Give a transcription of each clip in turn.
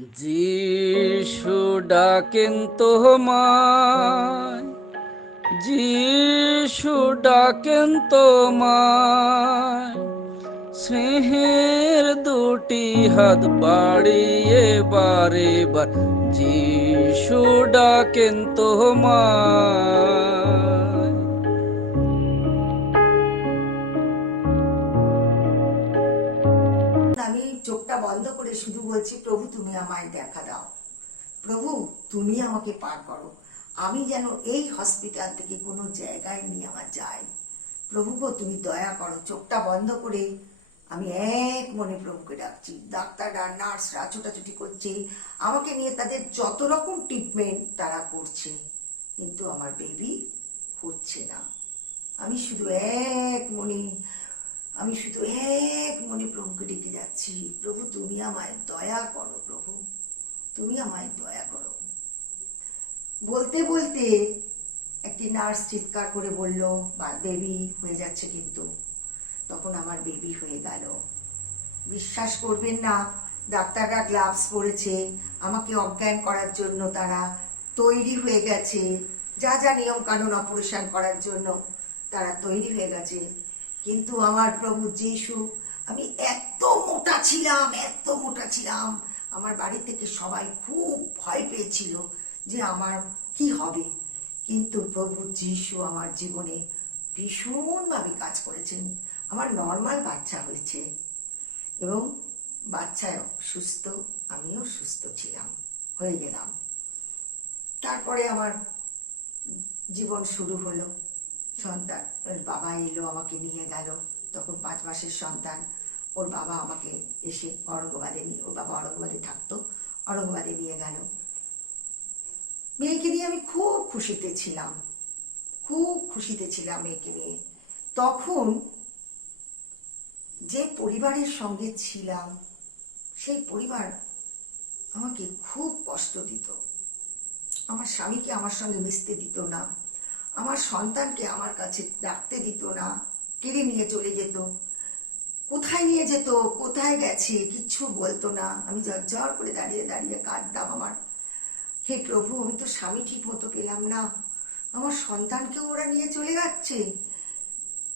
যিশু ডাকেন তোমায়, যিশু ডাকেন তোমায়, স্নেহের দুটি হাত বাড়িয়ে বারে বার যিশু ডাকেন তোমায়। আমি চোখটা বন্ধ করে শুধু বলছি, প্রভু তুমি আমায় দেখা দাও, প্রভু তুমি আমাকে পার করো, আমি যেন এই হসপিটাল থেকে কোনো জায়গায় নিয়ে আমার যাই। প্রভু গো তুমি দয়া করো। চোখটা বন্ধ করে আমি এক মনে প্রভুকে ডাকছি। ডাক্তাররা নার্সরা ছোটাছুটি করছে, আমাকে নিয়ে তাদের যত রকম ট্রিটমেন্ট তারা করছে, কিন্তু আমার বেবি হচ্ছে না। আমি শুধু এক মনে প্রভুকে ডেকে যাচ্ছি, প্রভু তুমি আমায় দয়া করো, প্রভু তুমি আমায় দয়া করো। বলতে বলতে একটি নার্স চিৎকার করে বলল, বেবি হয়ে যাচ্ছে। কিন্তু তখন আমার বেবি হয়ে গেল। বিশ্বাস করবেন না, ডাক্তাররা গ্লাভস পরেছে, আমাকে অজ্ঞান করার জন্য তারা তৈরি হয়ে গেছে, যা যা নিয়ম কানুন অপারেশন করার জন্য তারা তৈরি হয়ে গেছে। কিন্তু আমার প্রভু যিশু, আমি এত মোটা ছিলাম, আমার বাড়ি থেকে সবাই খুব ভয় পেয়েছিল যে আমার কি হবে। কিন্তু প্রভু যিশু আমার জীবনে ভীষণভাবে কাজ করেছেন। আমার নর্মাল বাচ্চা হয়েছে এবং বাচ্চাও সুস্থ, আমিও সুস্থ হয়ে গেলাম। তারপরে আমার জীবন শুরু হলো। সন্তান, বাবা এলো, আমাকে নিয়ে গেল। তখন 5 মাসের সন্তান। ওর বাবা আমাকে এসে ওর বাবা অরঙ্গবাদে থাকতো, অরঙ্গবাদে নিয়ে গেল। মেয়েকে নিয়ে আমি খুব খুশিতে ছিলাম মেয়েকে নিয়ে। তখন যে পরিবারের সঙ্গে ছিলাম, সেই পরিবার আমাকে খুব কষ্ট দিত। আমার স্বামীকে আমার সঙ্গে মিশতে দিত না, আমার সন্তানকে আমার কাছে ডাকতে দিত না, কেড়ে নিয়ে চলে যেত। কোথায় নিয়ে যেত, কোথায় গেছে কিচ্ছু বলতো না। আমি ঝরঝর করে দাঁড়িয়ে দাঁড়িয়ে কাঁদতাম। হে প্রভু, আমি তো স্বামী ঠিক মতো পেলাম না, আমার সন্তানকেও ওরা নিয়ে চলে যাচ্ছে,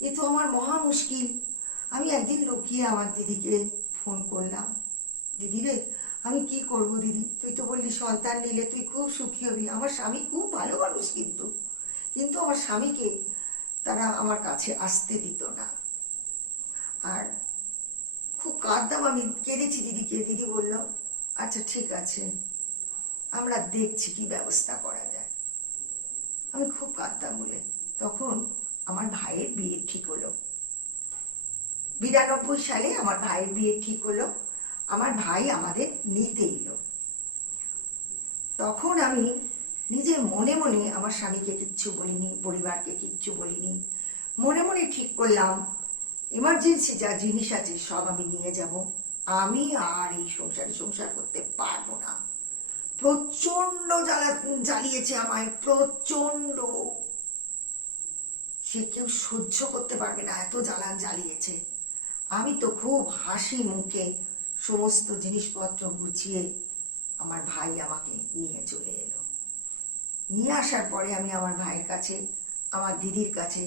এ তো আমার মহা মুশকিল। আমি একদিন লুকিয়ে আমার দিদিকে ফোন করলাম, দিদি রে আমি কি করব দিদি, তুই তো বললি সন্তান নিলে তুই খুব সুখী হবি। আমার স্বামী খুব ভালো মানুষ, কিন্তু আমার স্বামীকে তারা আমার কাছে আসতে দিত না। আর খুব কাঁদতাম, আমি কেঁদেছি দিদিকে। দিদি বলল, আচ্ছা ঠিক আছে, আমরা দেখছি কি ব্যবস্থা করা যায়। আমি খুব কাঁদতাম বলে তখন আমার ভাইয়ের বিয়ে ঠিক হলো। 92 সালে আমার ভাইয়ের বিয়ে ঠিক হলো। আমার ভাই আমাদের নিতে এলো। তখন আমি নিজে মনে মনে আমার স্বামীকে কিচ্ছু বলিনি, পরিবারকে কিচ্ছু বলিনি। মনে মনে ঠিক করলাম, এমার্জেন্সি যা জিনিস আছে সব আমি নিয়ে যাব। আমি আর এই সংসার করতে পারবো না। প্রচন্ড জ্বালিয়েছে আমায়, প্রচন্ড। সে কেউ সহ্য করতে পারবে না, এত জ্বালিয়েছে। আমি তো খুব হাসি মুখে সমস্ত জিনিসপত্র গুছিয়ে আমার ভাই আমাকে নিয়ে চলে এলো। নিয়ে আসার পরে আমি আমার ভাইয়ের কাছে, আমার দিদির কাছে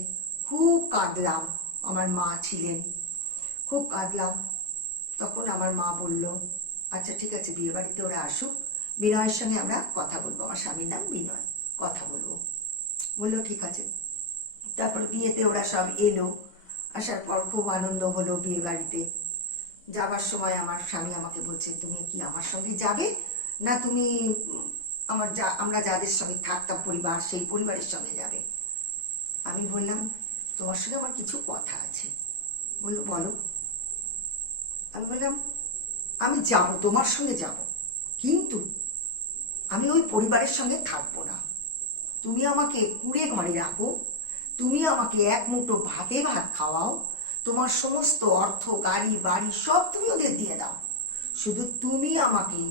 খুব কাঁদলাম। আমার মা ছিলেন, খুব কাঁদলাম। তখন আমার মা বলল, আচ্ছা ঠিক আছে, বিয়ে বাড়িতে ওরা আসুক, বিনয়ের সঙ্গে আমরা কথা বলবো। আমার স্বামীর নাম বিনয়, কথা বলবো। বললো ঠিক আছে। তারপর বিয়েতে ওরা সব এলো। আসার পর খুব আনন্দ হলো বিয়ে বাড়িতে। যাবার সময় আমার স্বামী আমাকে বলছে, তুমি কি আমার সঙ্গে যাবে, না তুমি আমরা যাদের সঙ্গে থাকতাম পরিবার, সেই পরিবারের সঙ্গে যাবে? আমি বললাম, তোমার সঙ্গে আমার কিছু কথা আছে। বললো বলো। আমি বললাম, আমি যাব, তোমার সঙ্গে যাব, কিন্তু আমি ওই পরিবারের সঙ্গে থাকবো না। তুমি আমাকে কুঁড়ে ঘরে রাখো, তুমি আমাকে এক মুঠো ভাতে ভাত খাওয়াও, তোমার সমস্ত অর্থ, গাড়ি বাড়ি সব তুমি ওদের দিয়ে দাও, শুধু তুমি আমাকে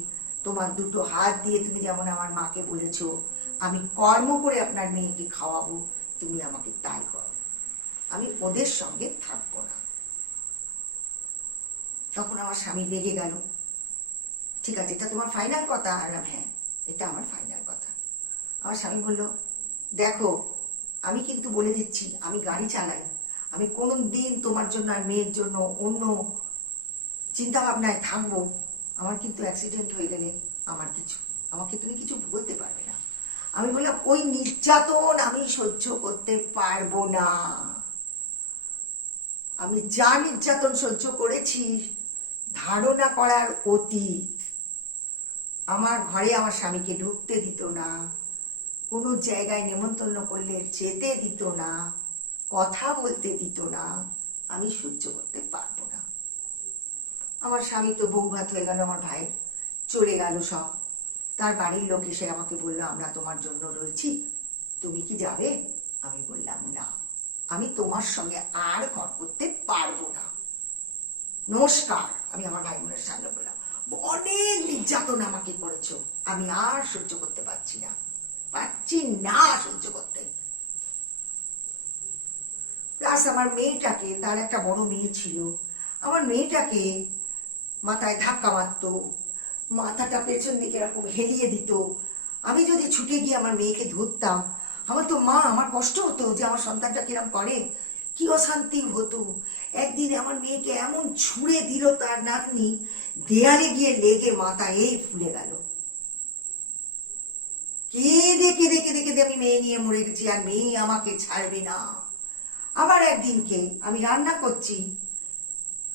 তোমার দুটো হাত দিয়ে, তুমি যেমন আমার মাকে বলেছ আমি কর্ম করে আপনার মেয়েকে খাওয়াবো, তুমি আমাকে তাই করো, আমি ওদের সঙ্গে থাকবো না। তখন আমার স্বামী রেগে গেল। ঠিক আছে, এটা তোমার ফাইনাল কথা? আর হ্যাঁ, এটা আমার ফাইনাল কথা। আমার স্বামী বলল, দেখো আমি কিন্তু বলে দিচ্ছি, আমি গাড়ি চালাই, আমি কোনো দিন তোমার জন্য আর মেয়ের জন্য অন্য চিন্তা ভাবনায় থাকবো। আমার কিন্তু অ্যাক্সিডেন্ট হয়ে গেলে আমাকে তুমি কিছু বলতে পারবে না। আমি বললাম, ওই নির্যাতন আমি সহ্য করতে পারবো না। আমি যা নির্যাতন সহ্য করেছি ধারণা করার অতীত। আমার ঘরে আমার স্বামীকে ঢুকতে দিত না, কোনো জায়গায় নেমন্তন্ন করলে যেতে দিত না, কথা বলতে দিত না। আমি সহ্য করতে পারবো না। আমার স্বামী তো বৌভাত হয়ে গেল, আমার ভাই চলে গেল সব। তার বাড়ির লোক এসে আমাকে বললো, আমরা তোমার জন্য রয়েছি, তুমি কি যাবে? আমি বললাম, না, আমি তোমার সঙ্গে আর ঘর করতে পারবো না, নমস্কার। আমি আমার ভাই বোনের সামনে বললাম, অনেক নির্যাতন আমাকে করেছো, আমি আর সহ্য করতে পারছি না সহ্য করতে। প্লাস আমার মেয়েটাকে, তার একটা বড় মেয়ে ছিল, আমার মেয়েটাকে মাথায় ধাক্কা মারতো, মাথাটা পেছন দিকে এরকম হেলিয়ে দিত। আমি যদি ছুটে গিয়ে আমার মেয়েকে ধরতাম, আমার কষ্ট হতো যে আমার সন্তানটা কিরম করে, কি অশান্তি হতো। একদিন আমার মেয়েকে এমন ছুঁড়ে দিল তার নাতনি, দেয়ালে গিয়ে লেগে মাথা এই ফুলে গেল। কেঁদে কেঁদে কেঁদে কেঁদে আমি মেয়ে নিয়ে মরে গেছি, আর মেয়ে আমাকে ছাড়বে না। আবার একদিনকে আমি রান্না করছি,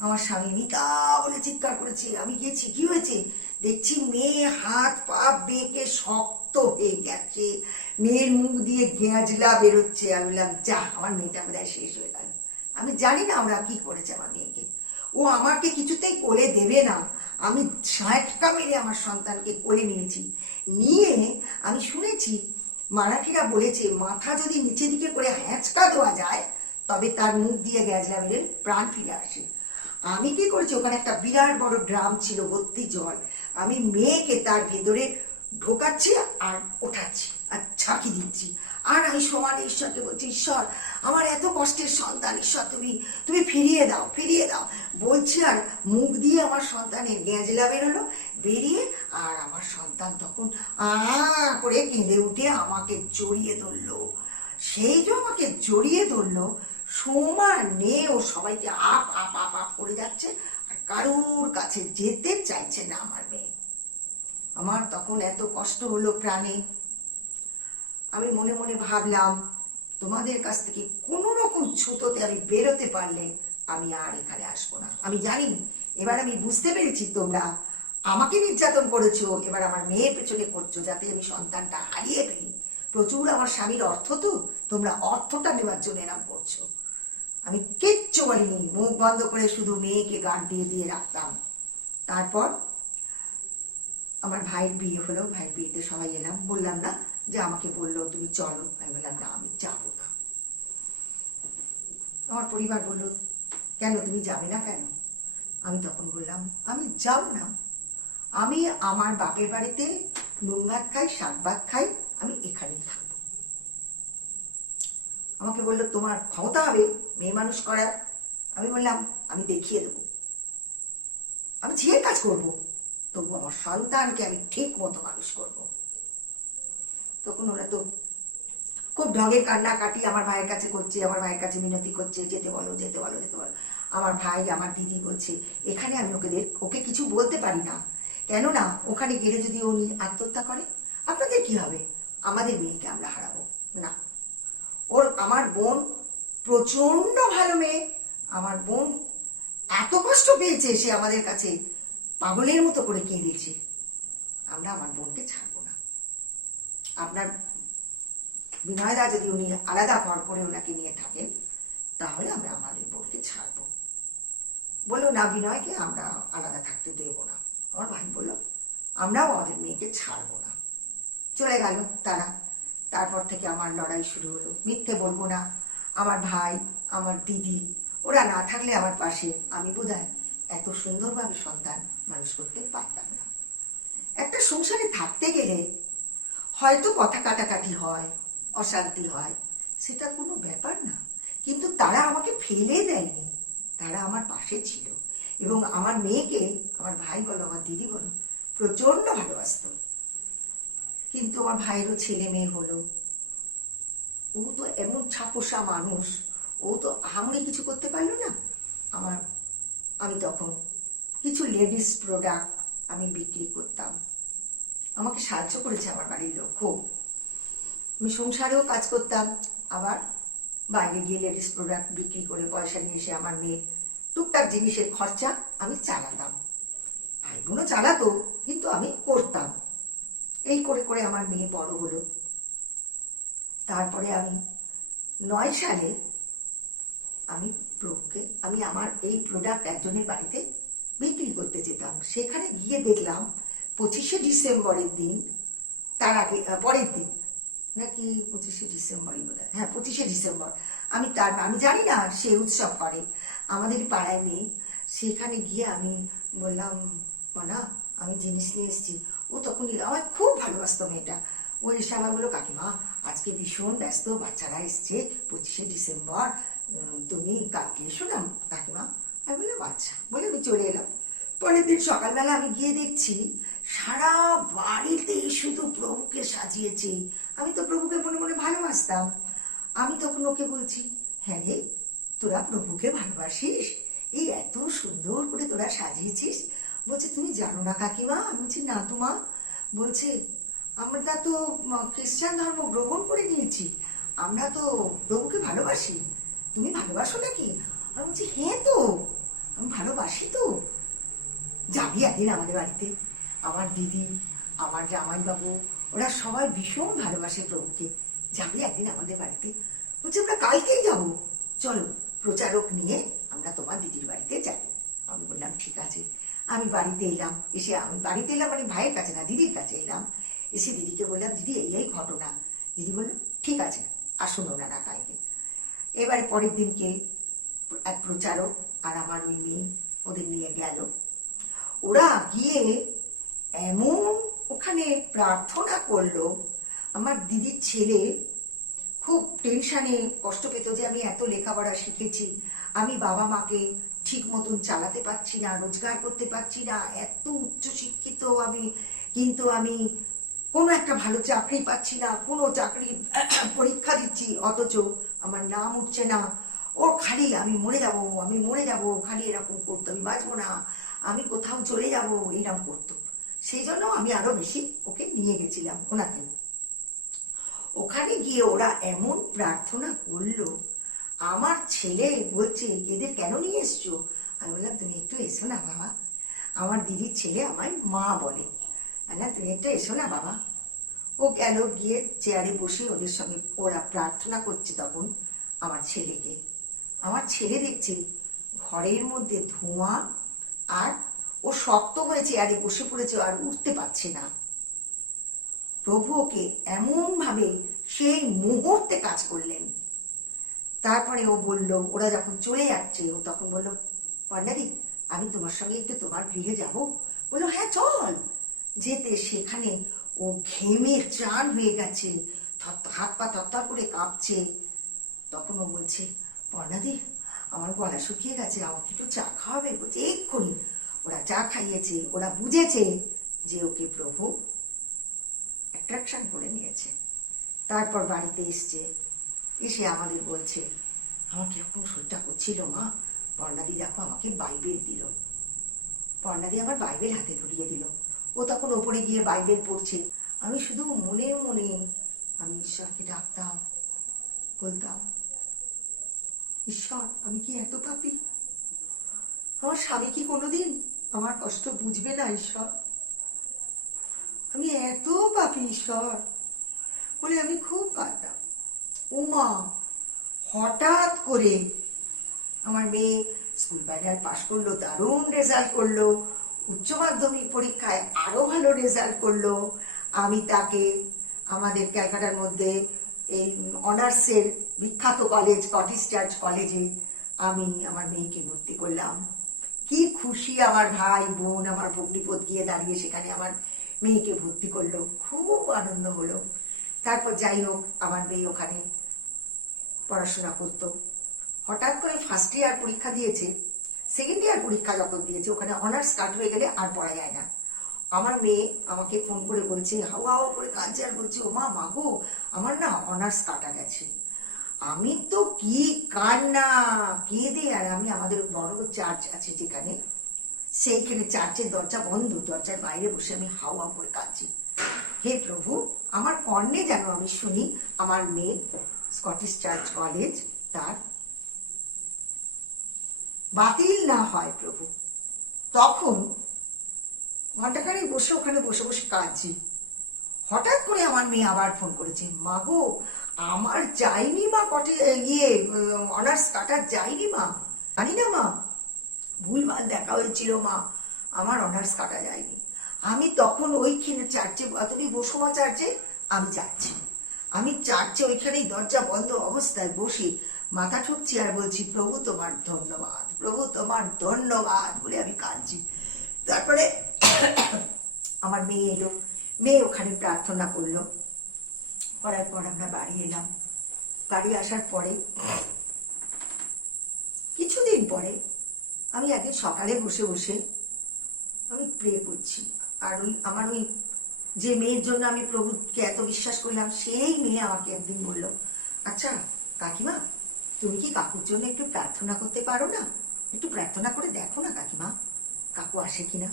আমার স্বামী মিতা বলে চিৎকার করেছে। আমি গেছি, কি হয়েছে? দেখছি মেয়ে হাত পা বেঁকে শক্ত হয়ে গেছে, মেয়ের মুখ দিয়ে গেঁজলা বেরোচ্ছে। আমি বললাম, যা, আমার মেয়েটা বোধহয় শেষ হয়ে গেল। আমি জানি না আমরা কি করেছে আমার মেয়েকে, ও আমাকে কিছুতেই কোলে দেবে না। আমি ঝাঁটকা মেরে আমার সন্তানকে কোলে নিয়ে আমি শুনেছি মারাঠিরা বলেছে, মাথা যদি নিচে দিকে করে হ্যাঁচকা দেওয়া যায় তবে তার মুখ দিয়ে গেঁজলা বেরোলে প্রাণ ফিরে আসে। আমি কি করেছি, ওখানে একটা বিরাট বড় ড্রাম ছিল ভর্তি জল, আমি মেয়েকে তার ভেতরে ঢোকাচ্ছি আর ওঠাচ্ছি আর ঝাঁকি দিচ্ছি। আর আমি সমানে ঈশ্বরকে বলছি, ঈশ্বর, আমার এত কষ্টের সন্তান, ঈশ্বর তুমি ফিরিয়ে দাও বলছি। আর মুখ দিয়ে আমার সন্তানের গেঁজলা বেরোলো, বেরিয়ে আর আমার সন্তান তখন করে কেঁদে উঠে আমাকে জড়িয়ে ধরলো। সেই যে আমাকে জড়িয়ে ধরলো, সমানে ও সবাইকে আপ আপ আপ আপ করে যাচ্ছে, আর কারুর কাছে যেতে চাইছে না আমার মেয়ে। আমার তখন এত কষ্ট হলো প্রাণে। আমি মনে মনে ভাবলাম, তোমাদের কাছ থেকে কোনো রকম ছুতোতে আমি বেরোতে পারলে আমি আর এখানে আসবো না। আমি জানি, এবার আমি বুঝতে পেরেছি তোমরা আমাকে নির্যাতন করেছো, এবার আমার মেয়ের পেছনে করছো যাতে আমি সন্তানটা হারিয়ে ফেলি। প্রচুর আমার স্বামীর অর্থ, তো তোমরা অর্থটা নেওয়ার জন্য এরম করছো। আমি কিচ্ছু বলিনি, মুখ বন্ধ করে শুধু মেয়েকে গান দিয়ে রাখতাম। তারপর আমার ভাইয়ের বিয়ে হলো, ভাইয়ের বিয়েতে সবাই এলাম। বললাম না যে আমাকে বললো তুমি চলো, আমি বললাম না, আমি যাবো না। আমার পরিবার বললো, কেন তুমি যাবে না কেন? আমি তখন বললাম, আমি যাব না, আমি আমার বাপের বাড়িতে নুন ভাত খাই, শাক ভাত খাই, আমি এখানেই থাকবো। আমাকে বললো, তোমার ক্ষমতা হবে মেয়ে মানুষ করার? আমি বললাম, আমি দেখিয়ে দেবো, আমি যে কাজ করব, তবু আমার সন্তানকে আমি ঠিক মতো মানুষ করব। তখন ওরা তো খুব ঢঙের কান্নাকাটি আমার ভাইয়ের কাছে করছে, আমার ভাইয়ের কাছে মিনতি করছে, যেতে বলো। আমার ভাই, আমার দিদি বলছে, এখানে আমি ওকে কিছু বলতে পারি না, কেননা ওখানে গেলে যদি উনি আত্মহত্যা করে আপনাদের কি হবে? আমাদের মেয়েকে আমরা হারাবো না। আমার বোন প্রচন্ড ভালো মেয়ে, আমার বোন এত কষ্ট পেয়েছে, সে আমাদের কাছে পাগলের মতো করে কেঁদেছে। আমরা আমার বোনকে ছাড়বো না। আপনার বিনয়দা যদি উনি আলাদা ঘর করে ওনাকে নিয়ে থাকেন, তাহলে আমরা আমাদের বোনকে ছাড়বো। বললো, না, বিনয়কে আমরা আলাদা থাকতে দেব না। আমার ভাই বললো, আমরাও আমাদের মেয়েকে ছাড়বো না। চলে গেল তারা। তারপর থেকে আমার লড়াই শুরু হলো। মিথ্যে বলবো না, আমার ভাই, আমার দিদি, ওরা না থাকলে আমার পাশে আমি বোধহয় এত সুন্দরভাবে সন্তান মানুষ করতে পারতাম না। একটা সংসারে থাকতে গেলে হয়তো কথা কাটাকাটি হয়, অশান্তি হয়, সেটা কোনো ব্যাপার না, কিন্তু তারা আমাকে ফেলে দেয়নি, তারা আমার পাশে ছিল। এবং আমার মেয়েকে, আমার ভাই বলো, আমার দিদি বলো, প্রচন্ড ভালোবাসতো। কিন্তু আমার ভাইয়েরও ছেলে মেয়ে হলো, ও তো এমন ছাপোষা মানুষ, ও তো আহামরি কিছু করতে পারলো না। আমি তখন কিছু লেডিস প্রোডাক্ট আমি বিক্রি করতাম, আমাকে সাহায্য করেছে আমার বাড়ির লোক খুব। আমি সংসারেও কাজ করতাম, আবার বাইরে গিয়ে লেডিস প্রোডাক্ট বিক্রি করে পয়সা নিয়ে এসে আমার মেয়ের টুকটাক জিনিসের খরচা আমি চালাতাম। ভাই বোনও চালাতো, কিন্তু আমি করতাম। এই করে করে আমার মেয়ে বড় হলো। তারপরে আমি 9 সালে আমি আমার এই প্রোডাক্ট একজনের বাড়িতে বিক্রি করতে যেতাম। সেখানে গিয়ে দেখলাম 25শে ডিসেম্বরের দিন, তার আগে পরের দিন নাকি 25শে ডিসেম্বরই বোধ হয়, হ্যাঁ 25শে ডিসেম্বর, আমি জানি না সে উৎসব করে আমাদের পাড়ায় মেয়ে। সেখানে গিয়ে আমি বললাম, না আমি জিনিস নিয়ে এসেছি। ও তখন আমার খুব ভালোবাসতো মেয়েটা। ও এসে আমার বললো, কাকিমা আজকে ভীষণ ব্যস্ত, বাচ্চারা এসছে, 25শে ডিসেম্বর, তুমি কালকে এসো না কাকিমা। আমি বললাম আচ্ছা, বলে আমি চলে এলাম। পরের দিন সকালবেলা আমি গিয়ে দেখছি সারা বাড়িতে শুধু প্রভুকে সাজিয়েছে। আমি তো প্রভুকে মনে মনে ভালোবাসতাম। আমি তখন ওকে বলছি, হ্যাঁ রে, তোরা প্রভুকে ভালোবাসিস, এই এত সুন্দর করে তোরা সাজিয়েছিস। বলছে, তুমি জানো না কাকিমা? আমি বলছি, না তো মা। বলছে, আমরা তো খ্রিস্টান ধর্ম গ্রহণ করে নিয়েছি, আমরা তো প্রভুকে ভালোবাসি, তুমি ভালোবাসো নাকি? আমি বলছি, হ্যাঁ তো, আমি ভালোবাসি তো। যাবি একদিন আমাদের বাড়িতে? আমার দিদি, আমার জামাইবাবু, ওরা সবাই ভীষণ ভালোবাসে প্রভুকে, যাবি একদিন আমাদের বাড়িতে? বলছে, আমরা কালকেই যাবো, চলো প্রচারক নিয়ে আমরা তোমার দিদির বাড়িতে যাবো। আমি বললাম ঠিক আছে। আমি বাড়িতে এলাম, মানে ভাইয়ের কাছে না, দিদির কাছে এলাম। এসে দিদিকে বললাম, দিদি এই এই ঘটনা। দিদি বলল, ঠিক আছে, আসুন ওনারা কালকে। এবারে পরের দিনকে এক প্রচারক আর আমার ওই মেয়ে ওদের নিয়ে গেল। ওরা গিয়ে এমন ওখানে প্রার্থনা করলো। আমার দিদির ছেলে খুব টেনশনে কষ্ট পেত যে আমি এত লেখাপড়া শিখেছি, আমি বাবা মাকে ঠিক মতন চালাতে পারছি না, রোজগার করতে পারছি না, এত উচ্চ শিক্ষিত আমি, কিন্তু আমি কোনো একটা ভালো চাকরি পাচ্ছি না, কোনো চাকরির পরীক্ষা দিচ্ছি অথচ আমার নাম উঠছে না। ওর খালি আমি মরে যাব, খালি এরকম করতো, আমি বাঁচবো না, আমি কোথাও চলে যাব, এইরকম করতো। সেই জন্য আমি আরো বেশি ওকে নিয়ে গেছিলাম ওনাকে। ওখানে গিয়ে ওরা এমন প্রার্থনা করলো, আমার ছেলে বলছে, এদের কেন নিয়ে এসছো? আমি বললাম, তুমি একটু এসো না বাবা। আমার দিদির ছেলে আমায় মা বলে, না তুমি একটু এসো না বাবা। ও গেল, গিয়ে চেয়ারে বসে ওদের সঙ্গে ওরা প্রার্থনা করছে। তখন আমার ছেলে দেখছে ঘরের মধ্যে ধোঁয়া, আর ও শক্ত হয়ে চেয়ারে বসে পড়েছে, আর উঠতে পারছে না। প্রভু ওকে এমন ভাবে সেই মুহূর্তে কাজ করলেন। তারপরে ও বলল, ওরা যখন চলে যাচ্ছে, ও তখন বলল, পান্ডাদি আমি তোমার সঙ্গে একটু তোমার গৃহে যাব। বললো, হ্যাঁ চল। যেতে সেখানে ও ঘেমে চান হয়ে গেছে, হাত পা থরথর করে কাঁপছে। তখন ও বলছে, পান্ডাদি আমার গলা শুকিয়ে গেছে, আমাকে একটু চা খাওয়াবে? বলছে, এক্ষুনি। ওরা চা খাইয়েছে। ওরা বুঝেছে যে ওকে প্রভু অ্যাট্রাকশন করে নিয়েছে। তারপর বাড়িতে এসে আমাদের বলছে, আমার কিরকম শরীরটা করছিল মা, পর্ণাদি দেখো আমাকে বাইবেল দিল। পর্ণাদি আমার বাইবেল হাতে ধরিয়ে দিল। ও তখন ওপরে গিয়ে বাইবেল পড়ছে। আমি শুধু মনে মনে আমি ঈশ্বরকে ডাকতাম, বলতাম, ঈশ্বর আমি কি এত পাপী? আমার স্বামী কি কোনোদিন আমার কষ্ট বুঝবে না? ঈশ্বর আমি এত পাপী ঈশ্বর বলে আমি খুব কাঁদতাম। উমা হঠাৎ করে আমার মেয়ে স্কুল ফাইনাল পাশ করলো, দারুণ রেজাল্ট করলো, উচ্চ মাধ্যমিক পরীক্ষায় আরো ভালো রেজাল্ট করলো। আমি তাকে আমাদের ক্যালকাটার মধ্যে এই অনার্সের বিখ্যাত কলেজ স্কটিশ চার্চ কলেজে আমি আমার মেয়েকে ভর্তি করলাম। কি খুশি আমার ভাই বোন, আমার ভগ্নিপত গিয়ে দাঁড়িয়ে সেখানে আমার মেয়েকে ভর্তি করলো, খুব আনন্দ হলো। তারপর যাই হোক, আমার মেয়ে ওখানে পড়াশোনা করতো। হঠাৎ করে ফার্স্ট ইয়ার পরীক্ষা দিয়েছে, সেকেন্ড ইয়ার পরীক্ষা যখন দিয়েছে, ওখানে অনার্স কাট হয়ে গেলে আর পড়া যায় না। আমার মেয়ে আমাকে ফোন করে বলছে, হাওয়া হাওয়া করে কাঁদছে আর বলছে, ও মা মাগো আমার না অনার্স কাটা গেছে। আমি তো কি কান্না কেঁদে, আর আমি আমাদের বড় চার্চ আছে যেখানে, সেইখানে চার্চের দরজা বন্ধ, দরজার বাইরে বসে আমি হাওয়া করে কাঁদছি। হে প্রভু, আমার কর্ণে যেন আমি শুনি আমার মেয়ে স্কটিশ চার্চ কলেজ তার বাতিল না হয় প্রভু। তখন ঘন্টাখানেক বসে ওখানে বসে বসে কাঁদছি। হঠাৎ করে আমার মেয়ে আবার ফোন করেছে, মাগো আমার যায়নি মা অনার্স কাটা যায়নি মা, জানি না মা, ভুলভাল দেখা হয়েছিল মা, আমার অনার্স কাটা যায়নি। আমি তখন ওইখানে চার্চে, তুমি বসো মা চার্চে, আমি যাচ্ছি। আমি চার্চে ওইখানেই দরজা বন্ধ অবস্থায় বসে মাথা ঠুকছি আর বলছি, প্রভু তোমার ধন্যবাদ, প্রভু তোমার ধন্যবাদ বলে আমি কাঁদছি। তারপরে আমার মেয়ে এলো, মেয়ে ওখানে প্রার্থনা করলো, করার পর আমরা বাড়ি এলাম। বাড়ি আসার পরে কিছুদিন পরে আমি একদিন সকালে বসে বসে আমি প্রে করছি, আর আমার যে মেয়ের জন্য আমি প্রভুকে এত বিশ্বাস করলাম, সেই মেয়ে আমাকে একদিন বলল, আচ্ছা কাকিমা, তুমি কি কাকুর জন্য একটু প্রার্থনা করতে পারো না? একটু প্রার্থনা করে দেখো না কাকিমা, কাকু আসে কিনা।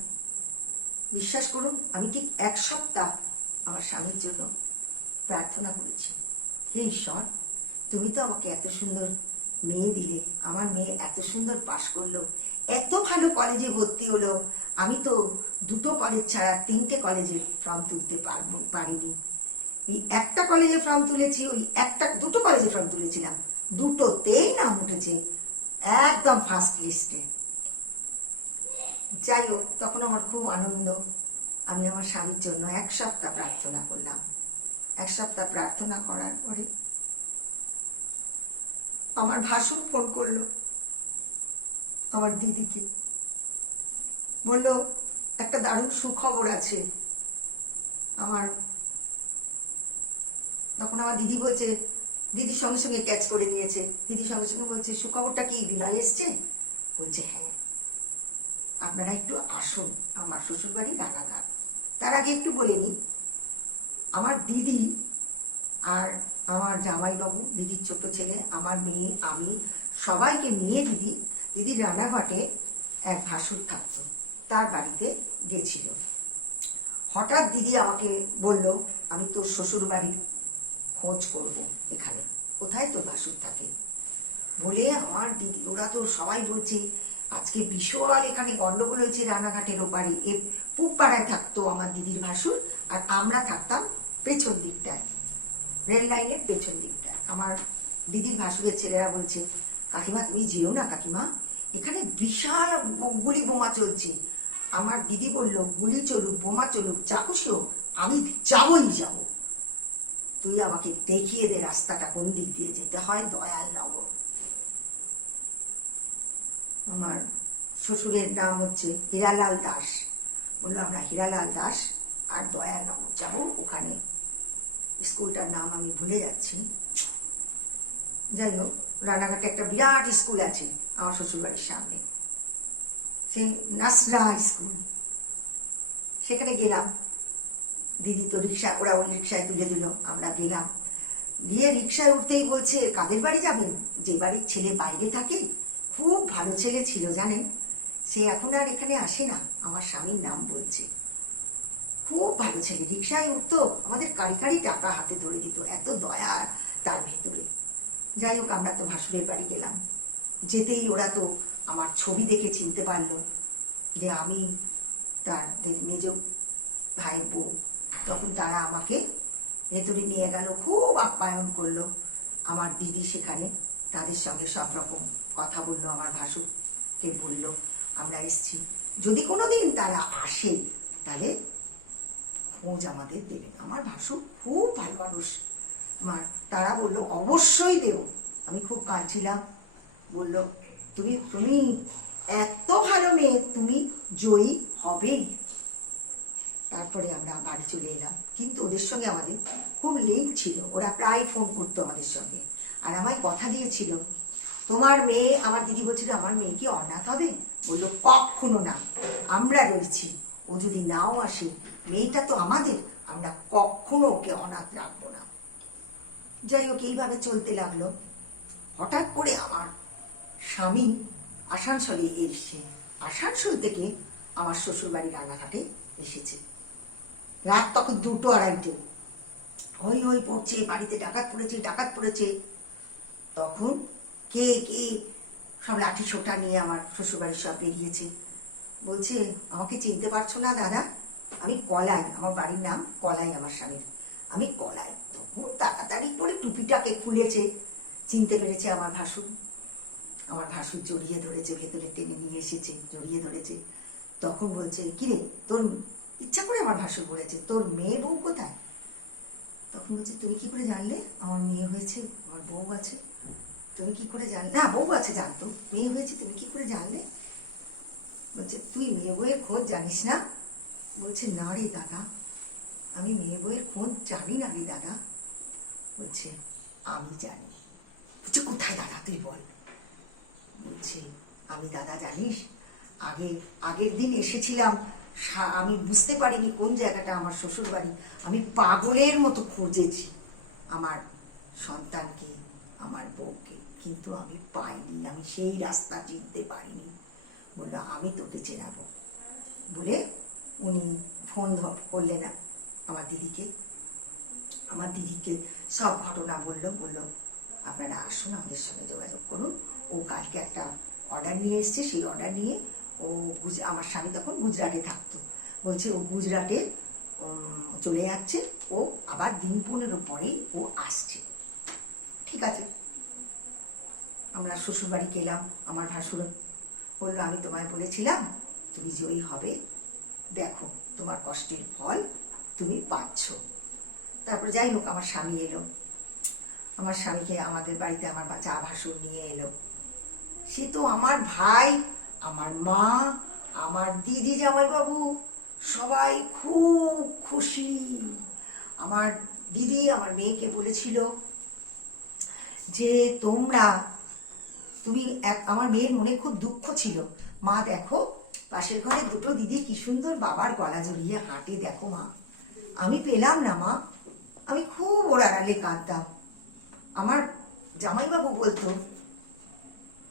বিশ্বাস করুন, আমি ঠিক 1 সপ্তাহ আমার স্বামীর জন্য প্রার্থনা করেছি। হে ঈশ্বর, তুমি তো আমাকে এত সুন্দর মেয়ে দিলে, আমার মেয়ে এত সুন্দর পাশ করলো, এত ভালো কলেজে ভর্তি হলো। আমি তো 2টো কলেজ ছাড়া 3টে কলেজের ফর্ম তুলতে পারিনি। এই একটা কলেজে ফর্ম তুলেছি, দুটো কলেজে ফর্ম তুলেছিলাম, দুটোতেই নাম উঠেছে একদম ফার্স্ট লিস্টে। যাই হোক, তখন আমার খুব আনন্দ। আমি আমার স্বামীর জন্য 1 সপ্তাহ প্রার্থনা করলাম। 1 সপ্তাহ প্রার্থনা করার পরে আমার ভাসুর ফোন করলো আমার দিদিকে, বললো একটা দারুণ সুখবর আছে। তখন আমার দিদি বলছে, দিদির সঙ্গে সঙ্গে ক্যাচ করে নিয়েছে, দিদির সঙ্গে সঙ্গে বলছে, সুখবরটা কি, বিনয় এসছে? বলছে হ্যাঁ, আপনারা একটু আসুন আমার শ্বশুর বাড়ি রানাঘাট। তার আগে একটু বলে নি, আমার দিদি আর আমার জামাইবাবু, দিদির ছোট ছেলে, আমার মেয়ে, আমি সবাইকে নিয়ে দিদির রানাঘাটে এক ভাসুর থাকতো, তার বাড়িতে গেছিল। হঠাৎ দিদি আমাকে বলল, আমি তোর শ্বশুর বাড়ির খোঁজ করব, এখানে কোথায় তোর ভাসুর থাকে বলে। আমার দিদি, ওরা তো সবাই বলছে আজকে বিশাল এখানে গন্ডগোল হয়েছে রানাঘাটের ওপারে। পূব পাড়ায় থাকতো আমার দিদির ভাসুর, আর আমরা থাকতাম পেছন দিকটায়, রেল লাইনের পেছন দিকটায়। আমার দিদির ভাসুরের ছেলেরা বলছে, কাকিমা তুমি যেও না কাকিমা, এখানে বিশাল গুলি বোমা চলছে। আমার দিদি বলল, গুলি চলুক বোমা চলুক যা খুশি হোক, আমি যাবই যাব, তুই আমাকে দেখিয়ে দে রাস্তাটা কোন দিক দিয়ে যেতে হয়, দয়াল নগর। আমার শ্বশুরের নাম হচ্ছে হীরালাল দাস, বললো আমরা হীরালাল দাস আর দয়াল নগর যাবো, ওখানে স্কুলটার নাম আমি ভুলে যাচ্ছি। যাই হোক, রানাঘাটে একটা বিরাট স্কুল আছে আমার শ্বশুর বাড়ির সামনে, সেই নাসরা স্কুল। সেখানে গেলাম, দিদি তো রিক্সা, ওরা ওই রিক্সায় তুলে দিল, আমরা গেলাম। গিয়ে রিক্সায় উঠতেই বলছে, কাদের বাড়ি যাবেন? যে বাড়ির ছেলে বাইরে থাকে, খুব ভালো ছেলে ছিল জানেন, সে এখন আর এখানে আসে না, আমার স্বামীর নাম বলছে, খুব ভালো ছেলে, রিক্সায় উঠতো, আমাদের কারি কারি টাকা হাতে ধরে দিত, এত দয়া তার ভেতরে। যাই হোক, আমরা তো ভাসুরের বাড়ি গেলাম। যেতেই ওরা তো আমার ছবি দেখে চিনতে পারলো যে আমি তার মেজ ভাইয়ের বউ। তখন তারা আমাকে ভেতরে নিয়ে গেল, খুব আপ্যায়ন করলো। আমার দিদি সেখানে তাদের সঙ্গে সব রকম কথা বললো, আমার ভাসুরকে বলল আমরা এসছি, যদি কোনোদিন তারা আসে তাহলে খোঁজ আমাদের দেবেন। আমার ভাসুর খুব ভালো মানুষ আমার, তারা বললো অবশ্যই দেব। আমি খুব কাঁদছিলাম, বলল তুমি এত ভালো মেয়ে, তুমি জয়ী হবেই। তারপরে আমরা বাড়ি চলে এলাম, কিন্তু ওদের সঙ্গে আমাদের খুব লিঙ্ক ছিল, ওরা প্রায় ফোন করতো আমাদের সঙ্গে, আর আমায় কথা দিয়েছিল, তোমার মেয়ে, আমার দিদি বলছিল আমার মেয়ে কি অনাথ হবে? বললো কখনো না, আমরা রয়েছি, ও যদি নাও আসে, মেয়েটা তো আমাদের, আমরা কখনো ওকে অনাথ রাখবো না। যাই হোক, এইভাবে চলতে লাগলো। হঠাৎ করে আমার স্বামী আসানসোলে এসছে। আসানসোল থেকে আমার শ্বশুরবাড়ি রানাঘাটে এসেছে। রাত তখন 2-2:30। হই হই পড়ছে, বাড়িতে ডাকাত পড়েছে, ডাকাত পড়েছে। তখন কে কে সব লাঠি ছোটা নিয়ে আমার শ্বশুরবাড়ির সব বেরিয়েছে। বলছে, আমাকে চিনতে পারছো না দাদা? আমি কলাই, আমার বাড়ির নাম কলাই আমার স্বামীর, আমি কলাই। তখন তাড়াতাড়ি করে টুপিটাকে খুলেছে, চিনতে পেরেছে আমার ভাসুর। আমার ভাসুর জড়িয়ে ধরেছে, ভেতরে টেনে নিয়ে এসেছে, জড়িয়ে ধরেছে। তখন বলছে, কিরে তোর, ইচ্ছা করে আমার ভাসুর বলেছে, তোর মেয়ে বউ কোথায়? তখন বলছে, তুমি কি করে জানলে আমার মেয়ে হয়েছে, আমার বউ আছে? তুমি কি করে জানলে? না, বউ আছে জানতো, মেয়ে হয়েছে তুমি কি করে জানলে? বলছে, তুই মেয়ে বউয়ের খোঁজ জানিস না? বলছে, না রে দাদা, আমি মেয়ে বউয়ের খোঁজ জানি না রে দাদা। বলছে, আমি জানি। বলছে, কোথায় দাদা তুই বল। বলছে, আমি দাদা জানিস, আগের দিন এসেছিলাম, আমি বুঝতে পারিনি কোন জায়গাটা আমার শ্বশুর বাড়ি। আমি পাগলের মতো খুঁজেছি আমার সন্তানকে, আমার বউকে, কিন্তু আমি পাইনি, আমি সেই রাস্তা চিনতে পারিনি। বললো, আমি তোকে চেনাবো বলে উনি ফোন করলেন আমার দিদিকে। আমার দিদিকে সব ঘটনা বললো, আপনারা আসুন, আমাদের সঙ্গে যোগাযোগ করুন। ও কালকে একটা অর্ডার নিয়ে এসছে, সেই অর্ডার নিয়ে ও আমার স্বামী তখন গুজরাটে থাকতো। বলছে, ও গুজরাটে চলে যাচ্ছে, ও আবার দিন 15 পরেই ও আসছে। ঠিক আছে, আমরা শ্বশুরবাড়ি গেলাম। আমার ভাসুর বললো, আমি তোমায় বলেছিলাম তুমি জয়ী হবে, দেখো তোমার কষ্টের ফল তুমি পাচ্ছ। তারপর যাই হোক, আমার স্বামী এলো। আমার স্বামীকে আমাদের বাড়িতে আমার চা ভাসুর নিয়ে এলো। সে তো আমার ভাই, আমার মা, আমার দিদি, জামাইবাবু সবাই খুব খুশি। আমার দিদি আমার মেয়েকে বলেছিল যে আমার মেয়ের মনে খুব দুঃখ ছিল, মা দেখো পাশের ঘরে দুটো দিদি কি সুন্দর বাবার গলা জড়িয়ে হাঁটে, দেখো মা, আমি পেলাম না মা। আমি খুব ওর আড়ালে কাঁদতাম। আমার জামাইবাবু বলতো,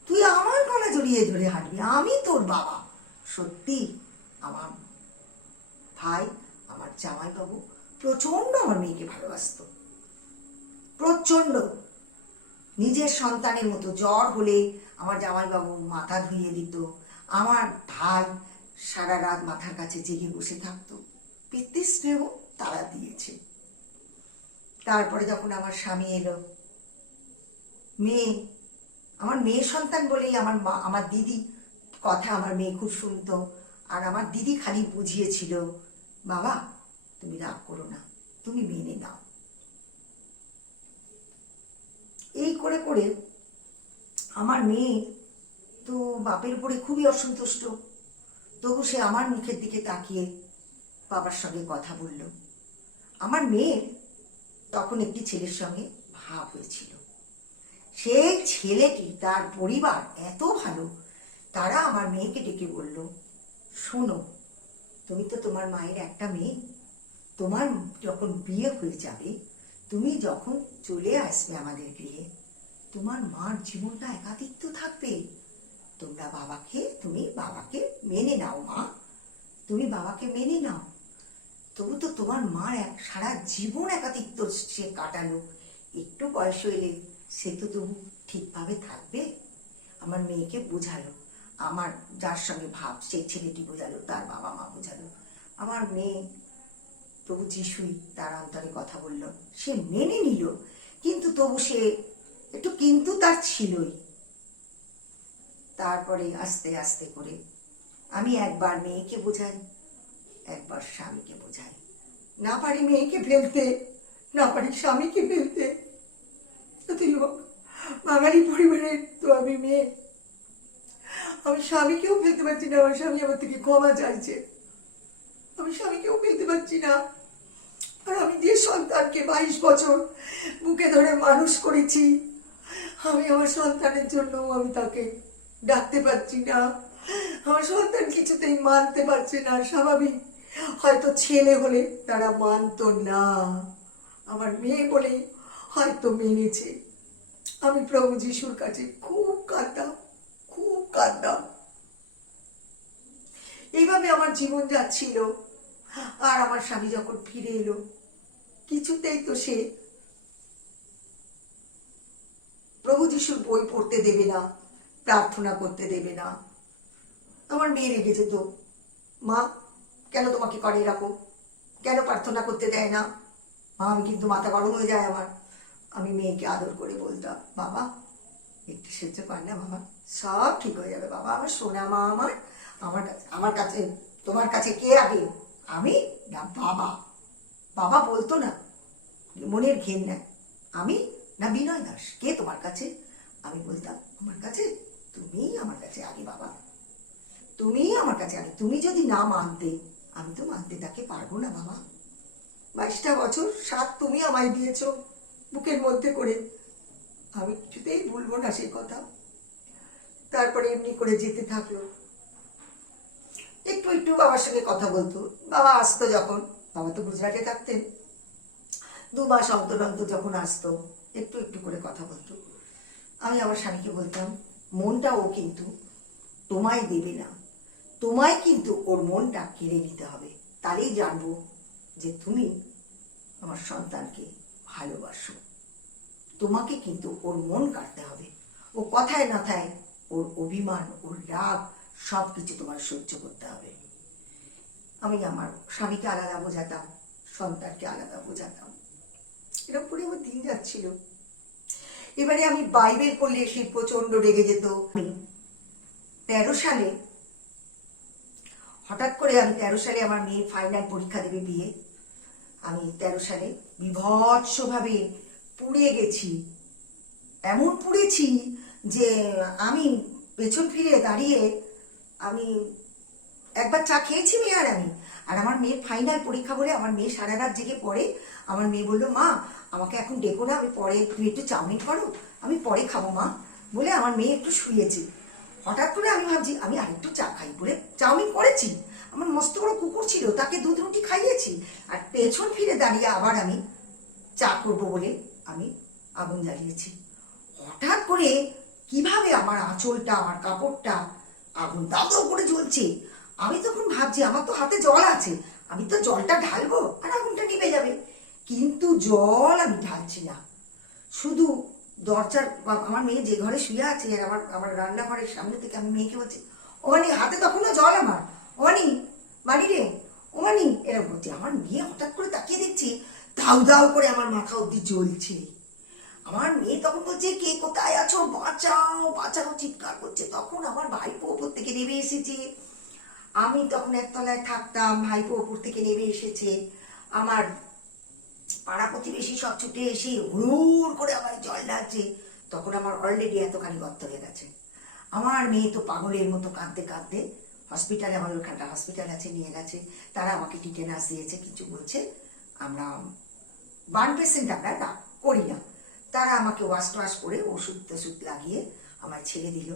তুই আমার গলা জড়িয়ে জড়িয়ে হাঁটবি, আমি তোর বাবা। সত্যি আমার ভাই, আমার জামাইবাবু প্রচন্ড আমার মেয়েকে ভালোবাসতো, প্রচন্ড। নিজের সন্তানের মতো। জ্বর হলে আমার জামাইবাবু মাথা ধুইয়ে দিত, আমার ভাই সারা রাত মাথার কাছে জেগে বসে থাকতো। পিতৃ স্নেহ তারা দিয়েছে। তারপরে যখন আমার স্বামী এলো, আমার মেয়ে সন্তান বলেই আমার দিদি কথা আমার মেয়ে খুব শুনতো। আর আমার দিদি খালি বুঝিয়েছিল, বাবা তুমি রাগ করো না, তুমি মেনে নাও। এই করে করে আমার মেয়ে তো বাপের উপরে খুবই অসন্তুষ্ট। তবু সে আমার মুখের দিকে তাকিয়ে বাবার সঙ্গে কথা বলল। আমার মেয়ের তখন একটি ছেলের সঙ্গে ভাব হয়েছিল। সেই ছেলেটি, তার পরিবার এত ভালো, তারা আমার মেয়েকে ডেকে বলল, শোনো, তুমি তো তোমার মায়ের একটা মেয়ে, তোমার যখন বিয়ে হয়ে যাবে, তুমি যখন চলে আসবে আমাদের গৃহে, তোমার মার জীবনটা একাকিত্ব থাকবে। তুমি বাবাকে মেনে নাও মা, তুমি বাবাকে মেনে নাও। তবু তো তোমার মার সারা জীবন একাকিত্ব সে কাটালো, একটু বয়স হইলে সে তো তবু ঠিকভাবে থাকবে। আমার মেয়েকে বোঝালো, আমার যার সঙ্গে ভাব সেই ছেলেটি বোঝালো, তার বাবা মা বোঝালো। আমার মেয়ে তবু যিশুই তার অন্তরে কথা বলল, সে মেনে নিল। কিন্তু তবু সে একটু কিন্তু তার ছিলই। তারপরে আস্তে আস্তে করে আমি একবার মেয়েকে বোঝাই, একবার স্বামীকে বোঝাই। না পারি মেয়েকে ফেলতে, না পারি স্বামীকে ফেলতে। তুই বাঙালি পরিবারের তো আমি মেয়ে, আমি স্বামীকেও ফেলতে পারছি না। আমার স্বামী আমার থেকে ক্ষমা চাইছে, আমি স্বামীকেও ফেলতে পারছি না। আর আমি যে সন্তানকে 22 বছর বুকে ধরে মানুষ করেছি, আমি আমার সন্তানের জন্য আমি তাকে ডাকতে পারছি না, আমার সন্তান কিছুতেই মানতে পারছে না, স্বাভাবিক। হয়তো ছেলে হলে তারা মানতো না, আমার মেয়ে বলে হয়তো মেনেছে। আমি প্রভু যিশুর কাছে খুব কাঁদতাম, খুব কাঁদতাম। এইভাবে আমার জীবন যাচ্ছিল। আর আমার স্বামী যখন ফিরে এলো, কিছুতেই তো সে প্রভু যিশুর বই পড়তে দেবে না, প্রার্থনা করতে দেবে না। আমার মেয়ে রেগে যেত, মা কেন তোমাকে করে রাখো, কেন প্রার্থনা করতে দেয় না। মা, আমি কিন্তু মাথা গরম হয়ে যায় আমার। আমি মেয়েকে আদর করে বলতাম, বাবা একটু সহ্য কর না বাবা, সব ঠিক হয়ে যাবে বাবা, আমার সোনা মা। আমার কাছে তোমার কাছে কে আগে, আমি না বাবা? বাবা বলতো না, মনের ঘেন নেয়, আমি না বিনয় দাস, কে তোমার কাছে? আমি বলতাম, আমার কাছে তুমি, আমার কাছে আগে বাবা, তুমি আমার কাছে আগে। তুমি যদি না মানতে, আমি তো মানতে তাকে পারবো না বাবা। 22টা বছর সাত তুমি আমায় দিয়েছ বুকের মধ্যে করে, আমি কিছুতেই ভুলবো না সেই কথা। তারপরে এমনি করে যেতে থাকলো। একটু একটু বাবার সঙ্গে কথা বলতো, বাবা আসতো যখন, বাবা তো গুজরাটে থাকতেন, 2 মাস অন্তর অন্তর যখন আসতো একটু একটু করে কথা বলতো। আমি আমার স্বামীকে বলতাম, মনটা ও কিন্তু তোমায় দেবে না, তোমায় কিন্তু ওর মনটা কেড়ে নিতে হবে, তাহলেই জানবো যে তুমি আমার সন্তানকে ভালোবাসো। তোমাকে কিন্তু ওর মন কাটতে হবে, ও কথায় নাথায় ওর অভিমান, ওর রাগ সব কিছু তোমার সহ্য করতে হবে। আমি আমার স্বামীকে আলাদা বোঝাতাম, সন্তানকে আলাদা বোঝাতাম, এরকম করে আমার দিন যাচ্ছিল। এবারে আমি বাইবেল পড়লে সে প্রচন্ড রেগে যেত। 13 সালে হঠাৎ করে, আমি 13 সালে আমার মেয়ে ফাইনাল পরীক্ষা দেবে বিয়ে, আমি 13 সালে বিভৎসভাবে পুড়ে গেছি। এমন পুড়েছি যে আমি পেছন ফিরে দাঁড়িয়ে, আমি একবার চা খেয়েছি মেয়ে আর আমি, আর আমার মেয়ের ফাইনাল পরীক্ষা বলে আমার মেয়ে সারা রাত জেগে পড়ে। আমার মেয়ে বললো, মা আমাকে এখন ডেকো না, আমি পরে, তুমি একটু চাউমিন করো, আমি পরে খাবো মা, বলে আমার মেয়ে একটু শুয়েছে। হঠাৎ করে আমি ভাবছি আমি আরেকটু চা খাই বলে চাউমিন করেছি, আমার মস্ত বড় কুকুর ছিল, তাকে দুধ রুটি খাইয়েছি, আর পেছন ফিরে দাঁড়িয়ে আবার আমি চা করবো বলে আমি আগুন জ্বালিয়েছি। হঠাৎ করে কিভাবে আমার আঁচলটা, আমার কাপড়টা আগুন দাউ দাউ করে জ্বলছে। আমি তখন ভাবছি আমার তো হাতে জল আছে, আমি তো জলটা ঢালবো আর আগুনটা নিভে যাবে, কিন্তু জল আমি ঢালছি না। শুধু দরজার, আমার মেয়ে যে ঘরে শুয়ে আছে, আর আমার রান্নাঘরের সামনে থেকে আমি মেয়েকে বলছি, ওমানি, হাতে তখনও জল আমার, ওমানি মানি রে, ওমানি, এরকম হচ্ছে। আমার মেয়ে হঠাৎ করে তাকিয়ে দেখছি দাউ দাউ করে আমার মাথা অব্দি জ্বলছে। আমার মেয়ে তখন বলছে, কে কোথায় আছো, বাঁচাও বাঁচাও, চিৎকার করছে। তখন আমার ভাইপো ওপর থেকে নেমে এসেছে। আমি তখন একতলায় থাকতাম, ভাইপো ওপর থেকে নেমে এসেছে। আমার পাড়া প্রতিবেশী সব ছুটে এসে হুড় করে আমার জল ঢালছে। তখন আমার অলরেডি এতখানি গর্ত হয়ে গেছে। আমার মেয়ে তো পাগলের মতো কাঁদতে কাঁদতে হসপিটালে, আমার ওখানটা হসপিটাল আছে, নিয়ে গেছে। তারা আমাকে টিটেনাস দিয়েছে, কিছু বলছে আমরা বার্ন পেশেন্ট আমরা না করি না। তারা আমাকে ওয়াশ টোয়াশ করে ওষুধ টষুধ লাগিয়ে আমায় ছেড়ে দিল।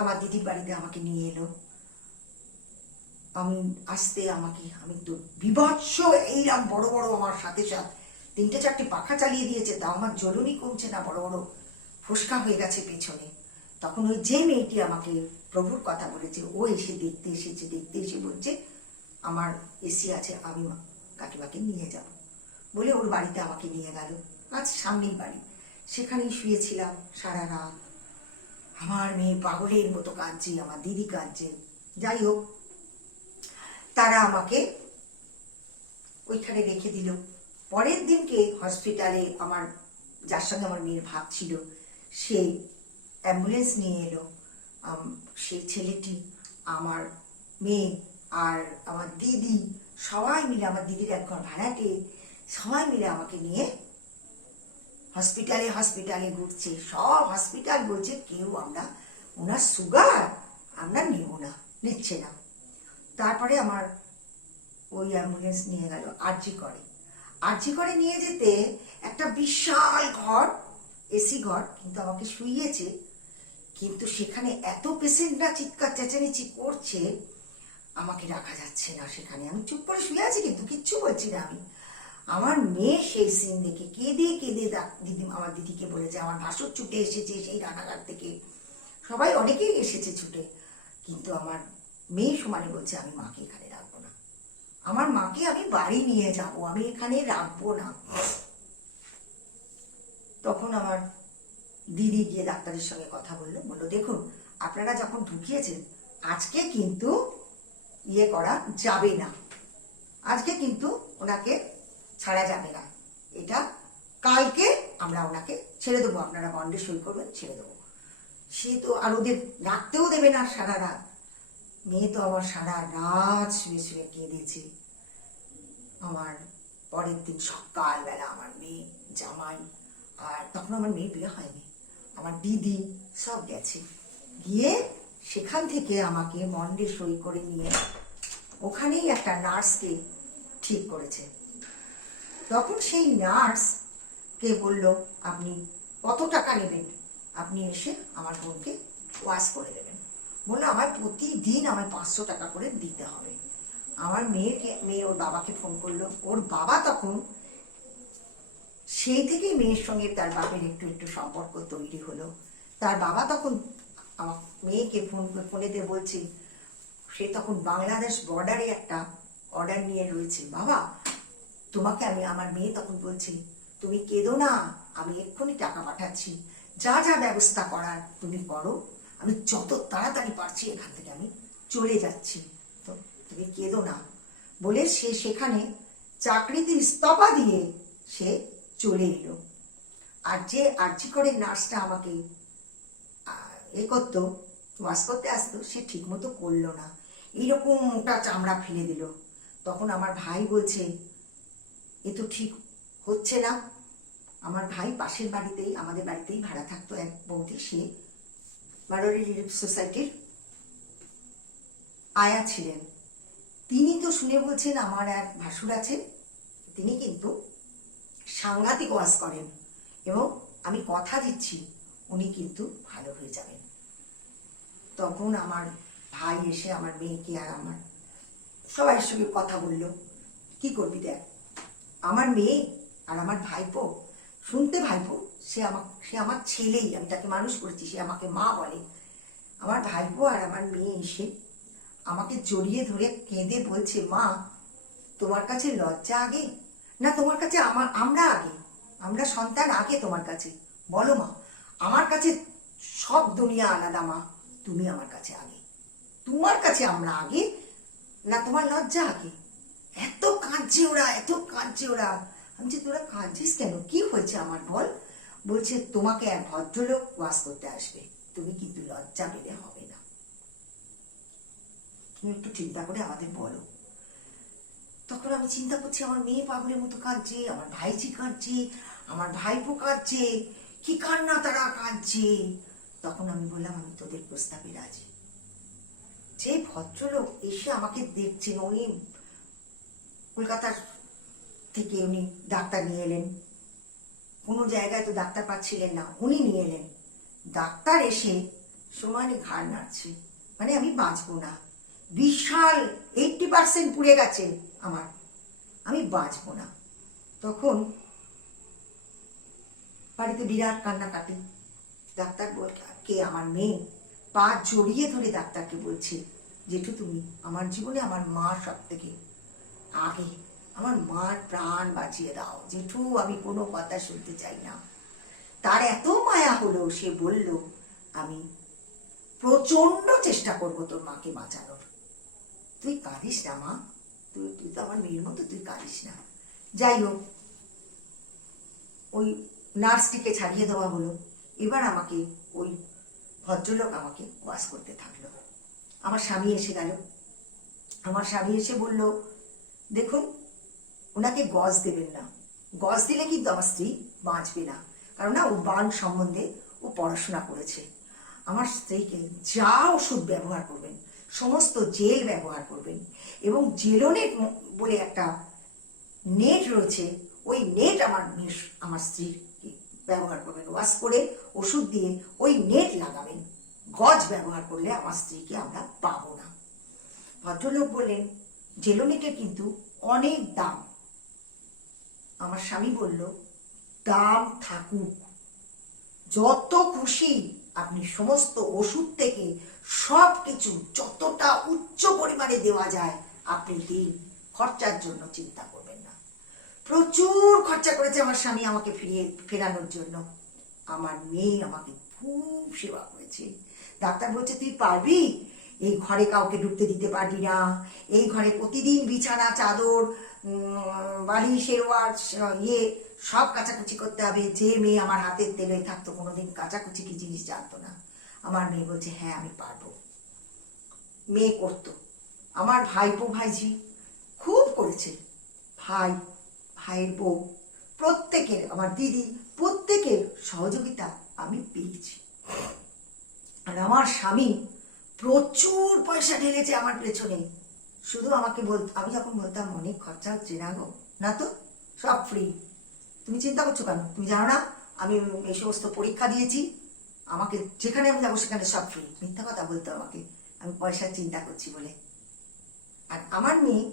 আমার দিদির বাড়িতে আমাকে নিয়ে এলো। আমি আসতে আমি তো বিভৎস, এইরকম বড় বড় আমার সাথে 3-4টি পাখা চালিয়ে দিয়েছে, তাও আমার জ্বলুনি কমছে না, বড় বড় ফোসকা হয়ে গেছে পেছনে। তখন ওই যে মেয়েটি আমাকে প্রভুর কথা বলেছে, ও এসে দেখতে এসে বলছে, আমার এসি আছে, আমি কাকিমাকে নিয়ে যাব বলে ওর বাড়িতে আমাকে নিয়ে গেল। আজ সামনেই বাড়ি, সেখানেই শুয়েছিলাম সারা রাত। আমার মেয়ে পাগলের মতো কাঁদছে, আমার দিদি কাঁদছে। যাই হোক, তারা আমাকে ওইখানে রেখে দিল। পরের দিনকে হসপিটালে আমার, যার সঙ্গে আমার মেয়ের ভাব ছিল, সে অ্যাম্বুলেন্স নিয়ে এলো। সেই ছেলেটি, আমার মেয়ে আর আমার দিদি সবাই মিলে, আমার দিদির এক ঘর ভাড়াটে, সবাই মিলে আমাকে নিয়ে হসপিটালে ঘুরছে। সব হসপিটাল বলছে, কেউ আমরা, ওনার সুগার আমরা নেব না, নিচ্ছে না। তারপরে আমার ওই অ্যাম্বুলেন্স নিয়ে গেল আরজি করে নিয়ে যেতে, একটা বিশাল ঘর, এসি ঘর, কিন্তু আমাকে শুইয়েছে। কিন্তু সেখানে এত পেশেন্টরা চিৎকার চেঁচামেচি করছে, আমাকে রাখা যাচ্ছে না সেখানে। আমি চুপ করে শুয়ে আছি, কিন্তু কিচ্ছু বলছি না আমি। আমার মেয়ে সেই সিন দেখে কেঁদে কেঁদে দিদি, আমার দিদিকে বলেছে, আমার ভাসুর ছুটে এসেছে সেই রানাঘাট থেকে, সবাই অনেকেই এসেছে ছুটে, কিন্তু আমার মেয়ে সমানে বলছে আমি মাকে এখানে রাখবো না, আমার মাকে আমি বাড়ি নিয়ে যাব, আমি এখানে রাখবো না। তখন আমার দিদি গিয়ে ডাক্তারের সঙ্গে কথা বললো, দেখুন আপনারা যখন ঢুকিয়েছেন, আজকে কিন্তু ইয়ে করা যাবে না, আজকে কিন্তু ওনাকে ছাড়া যাবে না, এটা কালকে আমরা ওনাকে ছেড়ে দেবো, আপনারা বন্ডে সই করবেন, ছেড়ে দেবো। সে তো আর ওদের রাখতেও দেবে না সারা রাত। মেয়ে তো আমার সারা রাত শুয়ে শুয়ে কেঁদেছে। আমার পরের দিন সকালবেলা আমার মেয়ে, জামাই, আর তখন আমার মেয়ে বিয়ে হয়নি, আমার দিদি সব গেছে, গিয়ে সেখান থেকে আমাকে মন্ডে সই করে নিয়ে ওখানেই একটা নার্সকে ঠিক করেছে। তখন সেই নার্সকে বলল, আপনি কত টাকা নেবেন, আপনি এসে আমার বোনকে ওয়াশ করে দেবেন। বললো আমার প্রতিদিন আমায় 500 টাকা করে দিতে হবে। আমার মেয়ে ওর বাবাকে ফোন করলো, ওর বাবা তখন, সেই থেকেই মেয়ের সঙ্গে তার বাপের একটু একটু সম্পর্ক তৈরি হলো। তার বাবা তখন আমার মেয়েকে ফোনেতে বলছে, সে তখন বাংলাদেশ বর্ডারে একটা অর্ডার নিয়ে রয়েছে, বাবা তোমাকে আমি, আমার মেয়ে তখন বলছে, তুমি কেঁদো না, আমি এক্ষুনি টাকা পাঠাচ্ছি, যা যা ব্যবস্থা করার তুমি করো, আমি যত তাড়াতাড়ি পারছি এখান থেকে আমি চলে যাচ্ছি, তো তুমি কেঁদো না। বলে সে সেখানে চাকরিতে ইস্তফা দিয়ে সে চলে এলো। আর যে আর্জি করে নার্সটা আমাকে এ করতো, ওয়াশ করতে আসতো, সে ঠিক মতো করলো না, এইরকম মোটা চামড়া ফেলে দিল। তখন আমার ভাই বলছে, এ তো ঠিক হচ্ছে না। আমার ভাই পাশের বাড়িতেই, আমাদের বাড়িতেই ভাড়া থাকতো এক বৌদি, সে মারোয়ারি রিলিফ সোসাইটির আয়া ছিলেন। তিনি তো শুনে বলছেন, আমার এক ভাসুর আছে, তিনি কিন্তু সাংঘাতিক ওয়াশ করেন, এবং আমি কথা দিচ্ছি উনি কিন্তু ভালো হয়ে যাবেন। তখন আমার ভাই এসে আমার মেয়েকে আর আমার সবার সঙ্গে কথা বলল, কি করবি দেখ, আমার মেয়ে আর আমার ভাইপো, শুনতে ভাইপো, সে আমার ছেলেই, আমি তাকে মানুষ করেছি, সে আমাকে মা বলে। আমার ভাইপো আর আমার মেয়ে এসে আমাকে জড়িয়ে ধরে কেঁদে বলছে, মা তোমার কাছে লজ্জা আগে না তোমার কাছে আমরা আগে, আমরা সন্তান আগে তোমার কাছে, বলো মা, আমার কাছে সব দুনিয়া আলাদা মা, তুমি আমার কাছে আগে, তোমার কাছে আমরা আগে, না তোমার লজ্জা আগে। এত কাঁদছে ওরা, এত কাঁদছে ওরা। আমি যে, তোরা কাঁদছিস কেন, কি হয়েছে আমার বল? বলছে, তোমাকে এক ভদ্রলোক ওয়াশ করতে আসবে, তুমি কিন্তু লজ্জা পেলে হবে না, তুমি একটু চিন্তা করে আমাদের বলো। তখন আমি চিন্তা করছি, আমার মেয়ে পাগলের মতো কাঁদছে, আমার ভাইজি কাঁদছে, আমার ভাইপো কাঁদছে, কি কান্না তারা কাঁদছে। তখন আমি বললাম, আমি তোদের প্রস্তাবে রাজি। যে ভদ্রলোক এসে আমাকে দেখছেন, উনি কলকাতার থেকে উনি ডাক্তার নিয়ে এলেন, কোনো জায়গায় তো ডাক্তার পাচ্ছিলেন না, উনি নিয়ে এলেন। ডাক্তার এসে সমানে ঘাড় নাড়ছে, মানে আমি বাঁচবো না, বিশাল 80% পুড়ে গেছে আমার, আমি বাঁচবো না। তখন বাড়িতে বিরাট কান্নাকাটি। ডাক্তার কে, আমার মেয়ে পা জড়িয়ে ধরে ডাক্তারকে বলছে, জেঠু তুমি আমার জীবনে, আমার মা সব থেকে আগে, আমার মার প্রাণ বাঁচিয়ে দাও জেঠু, আমি কোনো কথা শুনতে চাই না। তার এত মায়া হলো, সে বলল, আমি প্রচন্ড চেষ্টা করবো তোর মাকে বাঁচানোর, তুই কাঁদিস না মা, তুই তো আমার মেয়ের মতো, তুই কাঁদিস না। যাই হোক, ওই নার্সটিকে ছাড়িয়ে দেওয়া হলো। এবার আমাকে ওই ভদ্রলোক আমাকে ওয়াশ করতে থাকলো। আমার স্বামী এসে গেল। আমার স্বামী এসে বলল, দেখুন ওনাকে গজ দেবেন না, গজ দিলে কিন্তু আমার স্ত্রী বাঁচবে না, কারণ না ও বান সম্বন্ধে ও পড়াশোনা করেছে। আমার স্ত্রীকে যা ওষুধ ব্যবহার করবেন, সমস্ত জেল ব্যবহার করবেন, এবং জেলোনেট বলে একটা নেট রয়েছে, ওই নেট আমার স্ত্রীর ব্যবহার করবেন, ওয়াশ করে ওষুধ দিয়ে ওই নেট লাগাবেন, গজ ব্যবহার করলে আমার স্ত্রীকে আমরা পাবো না। ভদ্রলোক বললেন জেলোনিকের কিন্তু অনেক দাম। আমার স্বামী বলল দাম থাকুক, যত খুশি আপনি সমস্ত ওষুধ থেকে সব কিছু যতটা উচ্চ পরিমাণে দেওয়া যায় আপনি দিন, খরচার জন্য চিন্তা করবেন না। প্রচুর খরচা করেছে আমার স্বামী আমাকে ফেরানোর জন্য। আমার মেয়ে আমাকে খুব সেবা করেছে। ডাক্তার বলছে তুই পারবি, এই ঘরে কাউকে ঢুকতে দিতে পারবি না, এই ঘরে প্রতিদিন বিছানা চাদর বালিশের সব কাচাকুচি করতে হবে। যে মেয়ে আমার হাতের তেলে থাকতো কোনোদিন কাচাকুচি কি জিনিস জানতো না। আমার মেয়ে বলছে হ্যাঁ আমি পারবো। মেয়ে করতো। আমার ভাইপো ভাইঝি খুব করেছে, ভাইয়ের বউ প্রত্যেকের, আমার দিদি প্রত্যেকের সহযোগিতা আমি পেয়েছি। আর আমার স্বামী প্রচুর পয়সা ঢেলেছে আমার পেছনে। শুধু আমাকে আমি যখন বলতাম অনেক খরচা হচ্ছে, না গো না তো, সব ফ্রি। তুমি চিন্তা করছো কেন? তুমি জানো না আমি এই সমস্ত পরীক্ষা দিয়েছি, আমাকে যেখানে আমি যাবো সেখানে সব ফ্রি। মিথ্যা কথা বলতো আমাকে, আমি পয়সার চিন্তা করছি বলে। আর আমার মেয়ে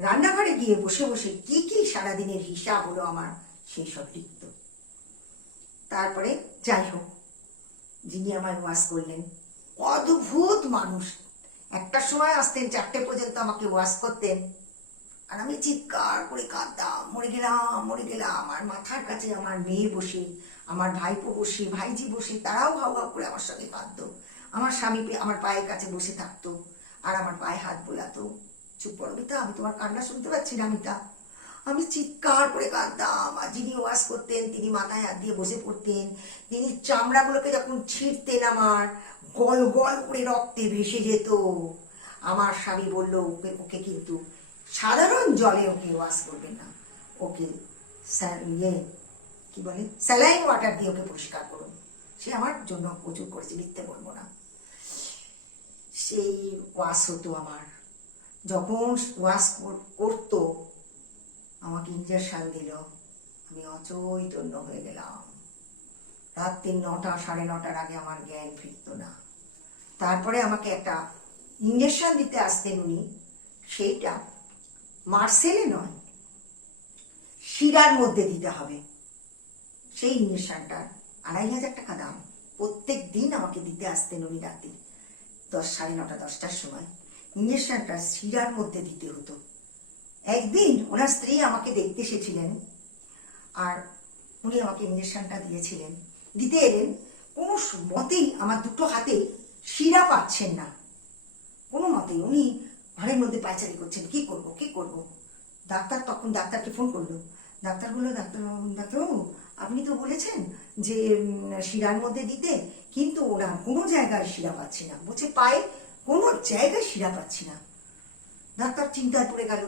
রান্নাঘরে গিয়ে বসে বসে কি কি সারাদিনের হিসাব হলো আমার, সেই সব লিখত। তারপরে যাই হোক, যিনি আমায় ওয়াশ করলেন অদ্ভুত মানুষ। একটা সময় আসতেন 4টে পর্যন্ত আমাকে ওয়াশ করতেন, আর আমি চিৎকার করে কাঁদতাম, মরে গেলাম মরে গেলাম। আর মাথার কাছে আমার মেয়ে বসে, আমার ভাইপো বসে, ভাইজি বসে, তারাও হাউ হাউ করে আমার সঙ্গে কাঁদতো। আমার স্বামী আমার পায়ের কাছে বসে থাকতো আর আমার পায়ে হাত বোলাতো। চুপ করো মিতা, আমি তোমার কান্না শুনতে পাচ্ছি না মিতা। আমি চিৎকার করে কাঁদতাম। আর যিনি ওয়াশ করতেন তিনি মাথায় হাত দিয়ে বসে পড়তেন। তিনি চামড়াগুলোকে যখন ছিঁড়তেন আমার গল গল করে রক্তে ভেসে যেত। আমার স্বামী বলল ওকে কিন্তু সাধারণ জলে ওকে ওয়াশ করবেন না, ওকে কি বলে স্যালাইন ওয়াটার দিয়ে ওকে পরিষ্কার করুন। সে আমার জন্য প্রচুর করেছে, মিথ্যে বলবো না। সেই ওয়াশ হতো আমার। যখন ওয়াশ করতো আমাকে ইঞ্জেকশন দিল, আমি অচৈতন্য হয়ে গেলাম। রাত্রি 9টা 9:30টার আগে আমার জ্ঞান ফিরতো না। তারপরে আমাকে একটা ইঞ্জেকশন দিতে আসতেন উনি, সেইটা মার্সেলে নয় শিরার মধ্যে দিতে হবে। সেই ইঞ্জেকশনটার 2500 টাকা দাম। প্রত্যেক দিন আমাকে দিতে আসতেন উনি রাত্রি 10, 9:30, 10টার সময়। ইঞ্জেকশনটা শিরার মধ্যে দিতে হতো। একদিন ওনার স্ত্রী আমাকে দেখতে এসেছিলেন, আর উনি আমাকে ইঞ্জেকশনটা দিয়েছিলেন। দিতে এলেন, কোনো মতেই আমার দুটো হাতে শিরা পাচ্ছেন না, কোনো মতেই। উনি ঘরের মধ্যে পায়চারি করছেন, কি করব। তখন ডাক্তারকে ফোন করলো। ডাক্তার বললো ডাক্তারবাবু আপনি তো বলেছেন যে শিরার মধ্যে দিতে, কিন্তু ওনার কোনো জায়গায় শিরা পাচ্ছি না। বলছে পায়ে কোনো জায়গায় শিরা পাচ্ছি না। ডাক্তার চিন্তায় পড়ে গেল।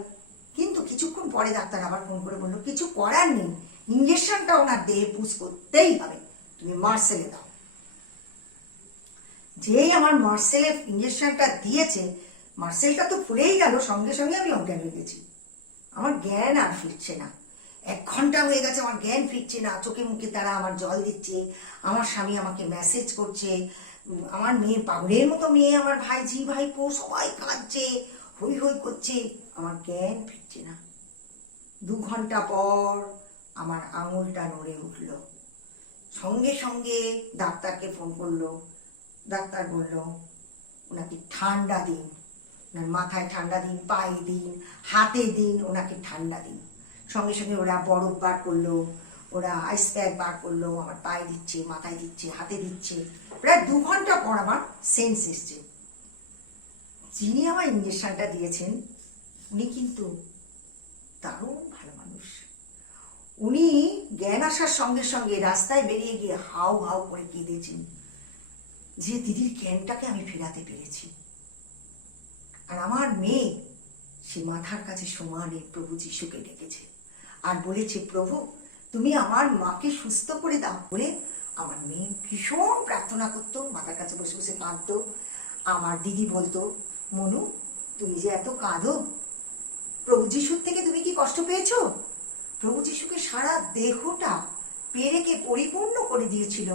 কিন্তু কিছুক্ষণ পরে ডাক্তার আবার ফোন করে বললো কিছু করার নেই, ইঞ্জেকশনটা ওনার দেহে পুশ করতেই হবে, তুমি মার্সেলে দাও। যেই আমার মার্সেলে ইঞ্জেকশনটা দিয়েছে, মার্সেলটা তো ফুলেই গেল, সঙ্গে সঙ্গে আমি অজ্ঞান হয়ে গেছি। আমার জ্ঞান আর ফিরছে না। 1 ঘন্টা হয়ে গেছে আমার জ্ঞান ফিরছে না। চোখে মুখে তারা আমার জল দিচ্ছে, আমার স্বামী আমাকে মেসেজ করছে, আমার মেয়ে পাগলের মতো মেয়ে, আমার ভাইঝি ভাইপো সবাই কাঁদছে, হই হই করছে। আমার জ্ঞান ফিরছে না। 2 ঘন্টা পর আমার আঙুলটা নড়ে উঠল। সঙ্গে সঙ্গে ডাক্তারকে ফোন করলো। ডাক্তার বলল ওনাকে ঠান্ডা দিন, ওনার মাথায় ঠান্ডা দিন, পায়ে দিন, হাতে দিন, ওনাকে ঠান্ডা দিন। সঙ্গে সঙ্গে ওরা বরফ বার করলো, ওরা আইস প্যাক বার করলো, আমার পায়ে দিচ্ছে, মাথায় দিচ্ছে, হাতে দিচ্ছে। প্রায় 2 ঘন্টা পর আমার সেন্স এসছে। যিনি আমার ইঞ্জেকশনটা দিয়েছেন উনি কিন্তু দারুণ ভালো মানুষ। উনি জ্ঞান আসার সঙ্গে সঙ্গে রাস্তায় বেরিয়ে গিয়ে হাউ হাউ করে কেঁদেছেন যে দিদির জ্ঞানটাকে আমি ফেরাতে পেরেছি। আর আমার মেয়ে সে মাথার কাছে সমানে প্রভু যিশুকে ডেকেছে আর বলেছে প্রভু তুমি আমার মাকে সুস্থ করে দাও বলে। আমার মেয়ে ভীষণ প্রার্থনা করতো, মাথার কাছে বসে বসে কাঁদতো। আমার দিদি বলতো মনু তুমি যে এত কাঁদো, প্রভু যিশুর থেকে তুমি কি কষ্ট পেয়েছো? প্রভু যিশুকে সারা দেহটা পেরেকে পরিপূর্ণ করে দিয়েছিল,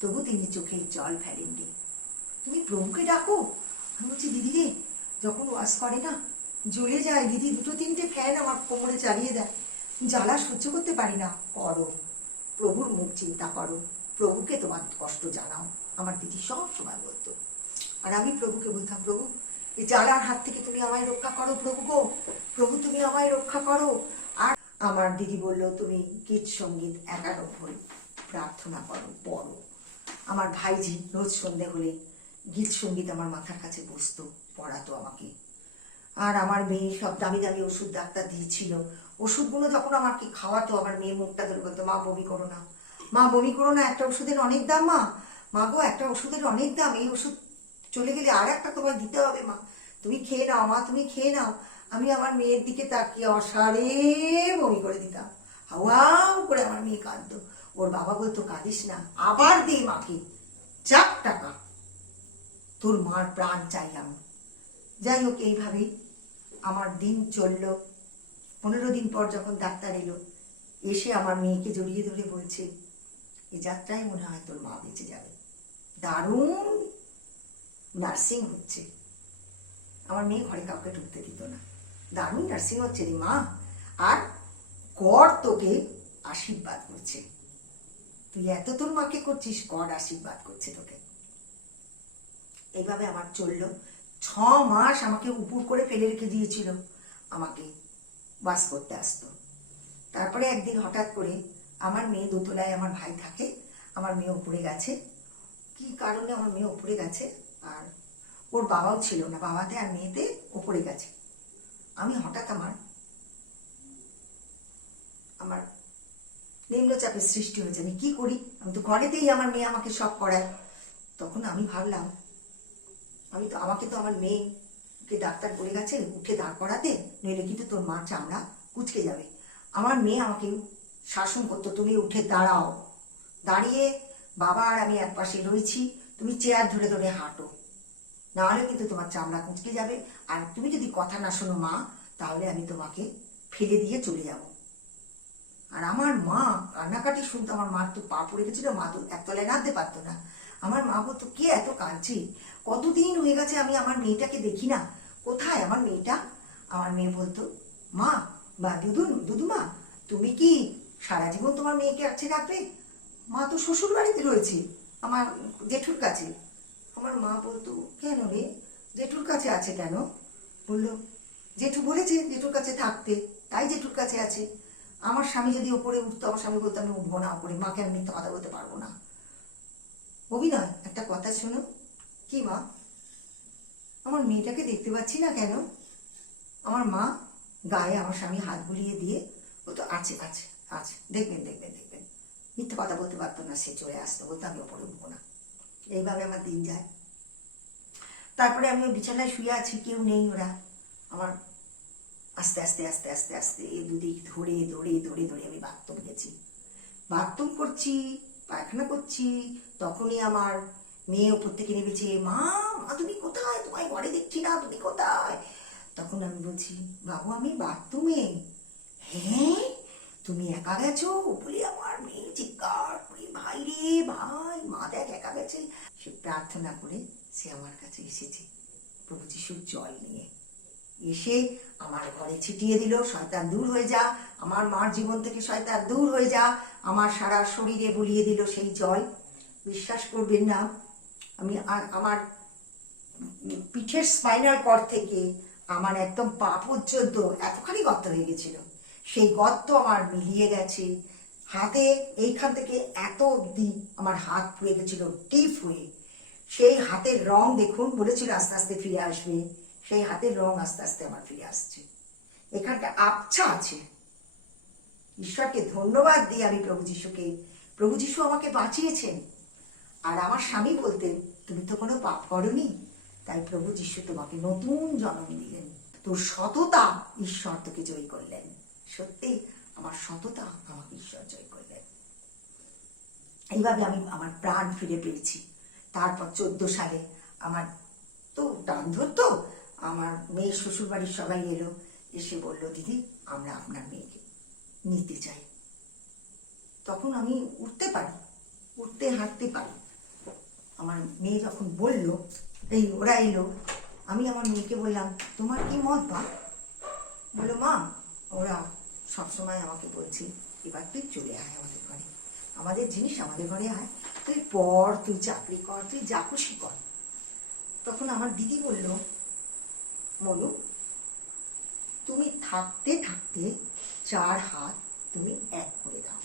তবু তিনি চোখে জল ফেলেননি। তুমি প্রভুকে ডাকো। আমি বলছি দিদি রে, যখন ওয়াশ করে না জ্বলে যায় দিদি, দুটো তিনটে ফ্যান আমার কোমরে চালিয়ে দেয়, জ্বালা সহ্য করতে পারি না। করো, প্রভুর মুখ চিন্তা করো, প্রভুকে তোমার কষ্ট জানাও, আমার দিদি সব সময় বলতো। আর আমি প্রভুকে বলতাম, প্রভু এই জ্বালার হাত থেকে তুমি আমায় রক্ষা করো, প্রভু গো, প্রভু তুমি আমায় রক্ষা করো। আর আমার দিদি বলল, তুমি গীত সঙ্গীত 91 প্রার্থনা করো, পড়ো। আমার ভাইজি রোজ সন্ধে হলে গীত সঙ্গীত আমার মাথার কাছে বসতো, পড়াতো আমাকে। আর আমার মেয়ে সব দামি দামি ওষুধ ডাক্তার দিয়েছিল, ওষুধগুলো যখন আমাকে খাওয়াতো, আমার মেয়ে মুখটা ধরে বলতো, মা বমি করো না, মা বমি করো না, একটা ওষুধের অনেক দাম, মা মা গো একটা ওষুধের অনেক দাম, এই ওষুধ চলে গেলে আর একটা তোমায় দিতে হবে, মা তুমি খেয়ে নাও, মা তুমি খেয়ে নাও। আমি আমার মেয়ের দিকে তাকিয়ে অসারে বমি করে দিতাম, হাওয়াও করে আমার মেয়ে কাঁদতো। ওর বাবা বলতো, কাঁদিস না, আবার দে মাকে 4 টাকা, তোর মার প্রাণ চাইলাম। যাই হোক, এইভাবেই আমার দিন চলল। 15 দিন পর যখন ডাক্তার এলো, এসে আমার মেয়েকে জড়িয়ে ধরে বলছে, এই যাত্রায় মনে হয় তোর মা বেঁচে যাবে, দারুণ নার্সিং হচ্ছে। আমার মেয়ে ঘরে কাউকে ঢুকতে দিত না, দারুণ নার্সিং হচ্ছে রে মা, আর কর তোকে আশীর্বাদ করছে, তুই এত তোর মাকে করছিস, কর আশীর্বাদ করছে তোকে। এইভাবে আমার চললো। 6 মাস আমাকে উপুর করে ফেলে রেখে দিয়েছিল, আমাকে বাস করতে আসতো। তারপরে একদিন হঠাৎ করে আমার মেয়ে দোতলায়, আমার ভাই থাকে, আমার মেয়ে উপরে গেছে, কি কারণে আমার মেয়ে উপরে গেছে, আর ওর বাবাও ছিল না, বাবাতে আর মেয়েতে উপরে গেছে। আমি হঠাৎ আমার নিম্নচাপের সৃষ্টি হয়েছে, আমি কি করি, আমি তো ঘরেতেই, আমার মেয়ে আমাকে সব করায়। তখন আমি ভাবলাম, আমাকে তো আমার মেয়েকে ডাক্তার বলে গেছে উঠে দাঁড় করাতে, নইলে কিন্তু তোর মার চামড়া কুচকে যাবে। আমার মেয়ে আমাকে শাসন করতো, তুমি উঠে দাঁড়াও, দাঁড়িয়ে বাবা আর আমি এক পাশে রয়েছি, তুমি চেয়ার ধরে ধরে হাঁটো, নাহলে কিন্তু তোমার চামড়া কুচকে যাবে, আর তুমি যদি কথা না শোনো মা, তাহলে আমি তোমাকে ফেলে দিয়ে চলে যাব। আর আমার মা কান্নাকাটি শুনতো, আমার মার তো পা পড়ে গেছিল, মা তো একতলায় নামতে পারতো না। আমার মা বলতো, কে এত কাঁদছে, কতদিন হয়ে গেছে আমি আমার মেয়েটাকে দেখি না, কোথায় আমার মেয়েটা। আমার মেয়ে বলতো, মা বা দুদুমা, তুমি কি সারা জীবন তোমার মেয়েকে কাছে রাখবে, মা তো শ্বশুর বাড়িতে রয়েছে আমার জেঠুর কাছে। আমার মা বলতো, কেন রে, জেঠুর কাছে আছে কেন? বললো, জেঠু বলেছে জেঠুর কাছে থাকতে, তাই জেঠুর কাছে আছে। আমার স্বামী যদি ওপরে উঠতো, আমার স্বামী বলতো, আমি উঠবো না ওপরে, মাকে আমি মিথ্যা কথা বলতে পারবো না। অভিনয়, একটা কথা শোনো। কি মা, আমার মেয়েটাকে দেখতে পাচ্ছি না কেন? আমার মা গায়ে আমার স্বামী হাত বুলিয়ে দিয়ে বলতো, আছে আছে আছে, দেখবেন দেখবেন দেখবেন। মিথ্যা কথা বলতে পারতো না, সে চলে আসতো, বলতো আমি ওপরে উঠবো না। এইভাবে আমার দিন যায়। তারপরে আমি ওই বিছানায় শুয়ে আছি, কেউ নেই, ওরা আমার আস্তে আস্তে আস্তে আস্তে আস্তে দুদিক ধরে ধরে ধরে ধরে আমি বাথরুম গেছি, বাথরুম করছি, পায়খানা করছি। তখনই আমার মেয়ে ওপর থেকে নেমেছে, মা মা তুমি কোথায়, তোমায় ঘরে দেখছি না, তুমি কোথায়? তখন আমি বলছি, বাবু আমি বাথরুমে। হ্যাঁ তুমি একা গেছো বলে আমার মেয়ে চিৎকার করে, ভাই রে ভাই, মা দেখ একা গেছে। সে প্রার্থনা করে সে আমার কাছে এসেছে প্রভু যিশুর জল নিয়ে, এসে আমার ঘরে ছিটিয়ে দিল, শয়তান দূর হয়ে যা, আমার মার জীবন থেকে শয়তান দূর হয়ে যা, আমার সারা শরীরে বুলিয়ে দিল সেই জল। বিশ্বাস করবেন না, আমার পিঠের স্পাইনাল কর্ড থেকে আমার একদম পা পর্যন্ত এতখানি গর্ত হয়ে গেছিল, সেই গর্ত আমার মিলিয়ে গেছে। হাতে এইখান থেকে এত অব্দি আমার হাত পুড়ে গেছিল, টিপ হয়ে। সেই হাতের রং দেখুন, বলেছিল আস্তে আস্তে ফিরে আসবে, সেই হাতের রং আস্তে আস্তে আমার ফিরে আসছে। এখানটা আবছা আছে। ঈশ্বরকে ধন্যবাদ দিই আমি প্রভু যিশু আমাকে বাঁচিয়েছেন। আর আমার স্বামী বলতেন, তুমি তো কোনো পাপ করনি, তাই প্রভু যিশু তোমাকে নতুন জন্ম দিলেন, তোর সততা ঈশ্বর তোকে জয় করলেন। সত্যি আমার সততা আমাকে ঈশ্বর জয় করলেন। এইভাবে আমি আমার প্রাণ ফিরে পেয়েছি। তারপর 14 সালে আমার তো টান ধরতো, আমার মেয়ের শ্বশুর বাড়ির সবাই এলো, এসে বললো, দিদি আমরা আপনার মেয়েকে নিতে চাই। তখন আমি উঠতে পারি, উঠতে হাঁটতে পারি, আমার মেয়ে যখন বলল, ওরা এলো, আমি আমার মেয়েকে বললাম, তোমার কি মত বা? বললো, মা ওরা সবসময় আমাকে বলছে এবার তুই চলে আয় আমাদের ঘরে, আমাদের জিনিস আমাদের ঘরে আয়, তুই পড়, তুই চাকরি কর, তুই যা খুশি কর। তখন আমার দিদি বলল, মনু তুমি থাকতে থাকতে 4 হাত তুমি এক করে দাও,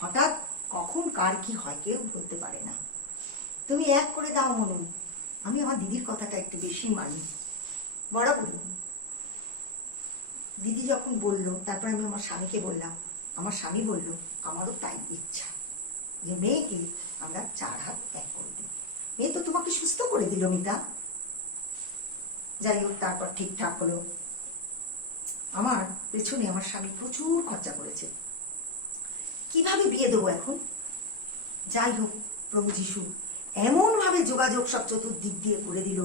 হঠাৎ কখন কার কি হয় কেউ বলতে পারে না, তুমি এক করে দাও মনু। আমি আমার দিদির কথাটা একটু বেশি মানি, বরাবর। দিদি যখন বলল, তারপর আমি আমার স্বামীকে বললাম, আমার স্বামী বলল, আমারও তাই ইচ্ছা যে মেয়েকে আমরা 4 হাত এক করে দিই। মেয়ে তো তোমাকে সুস্থ করে দিল মিতা। যাই হোক, তারপর ঠিকঠাক হলো। আমার পেছনে আমার স্বামী প্রচুর খরচা করেছে, কিভাবে বিয়ে দেবো এখন। যাই হোক, প্রভু যিশু এমনভাবে যোগাযোগ সব চতুর্দিক দিয়ে করে দিল।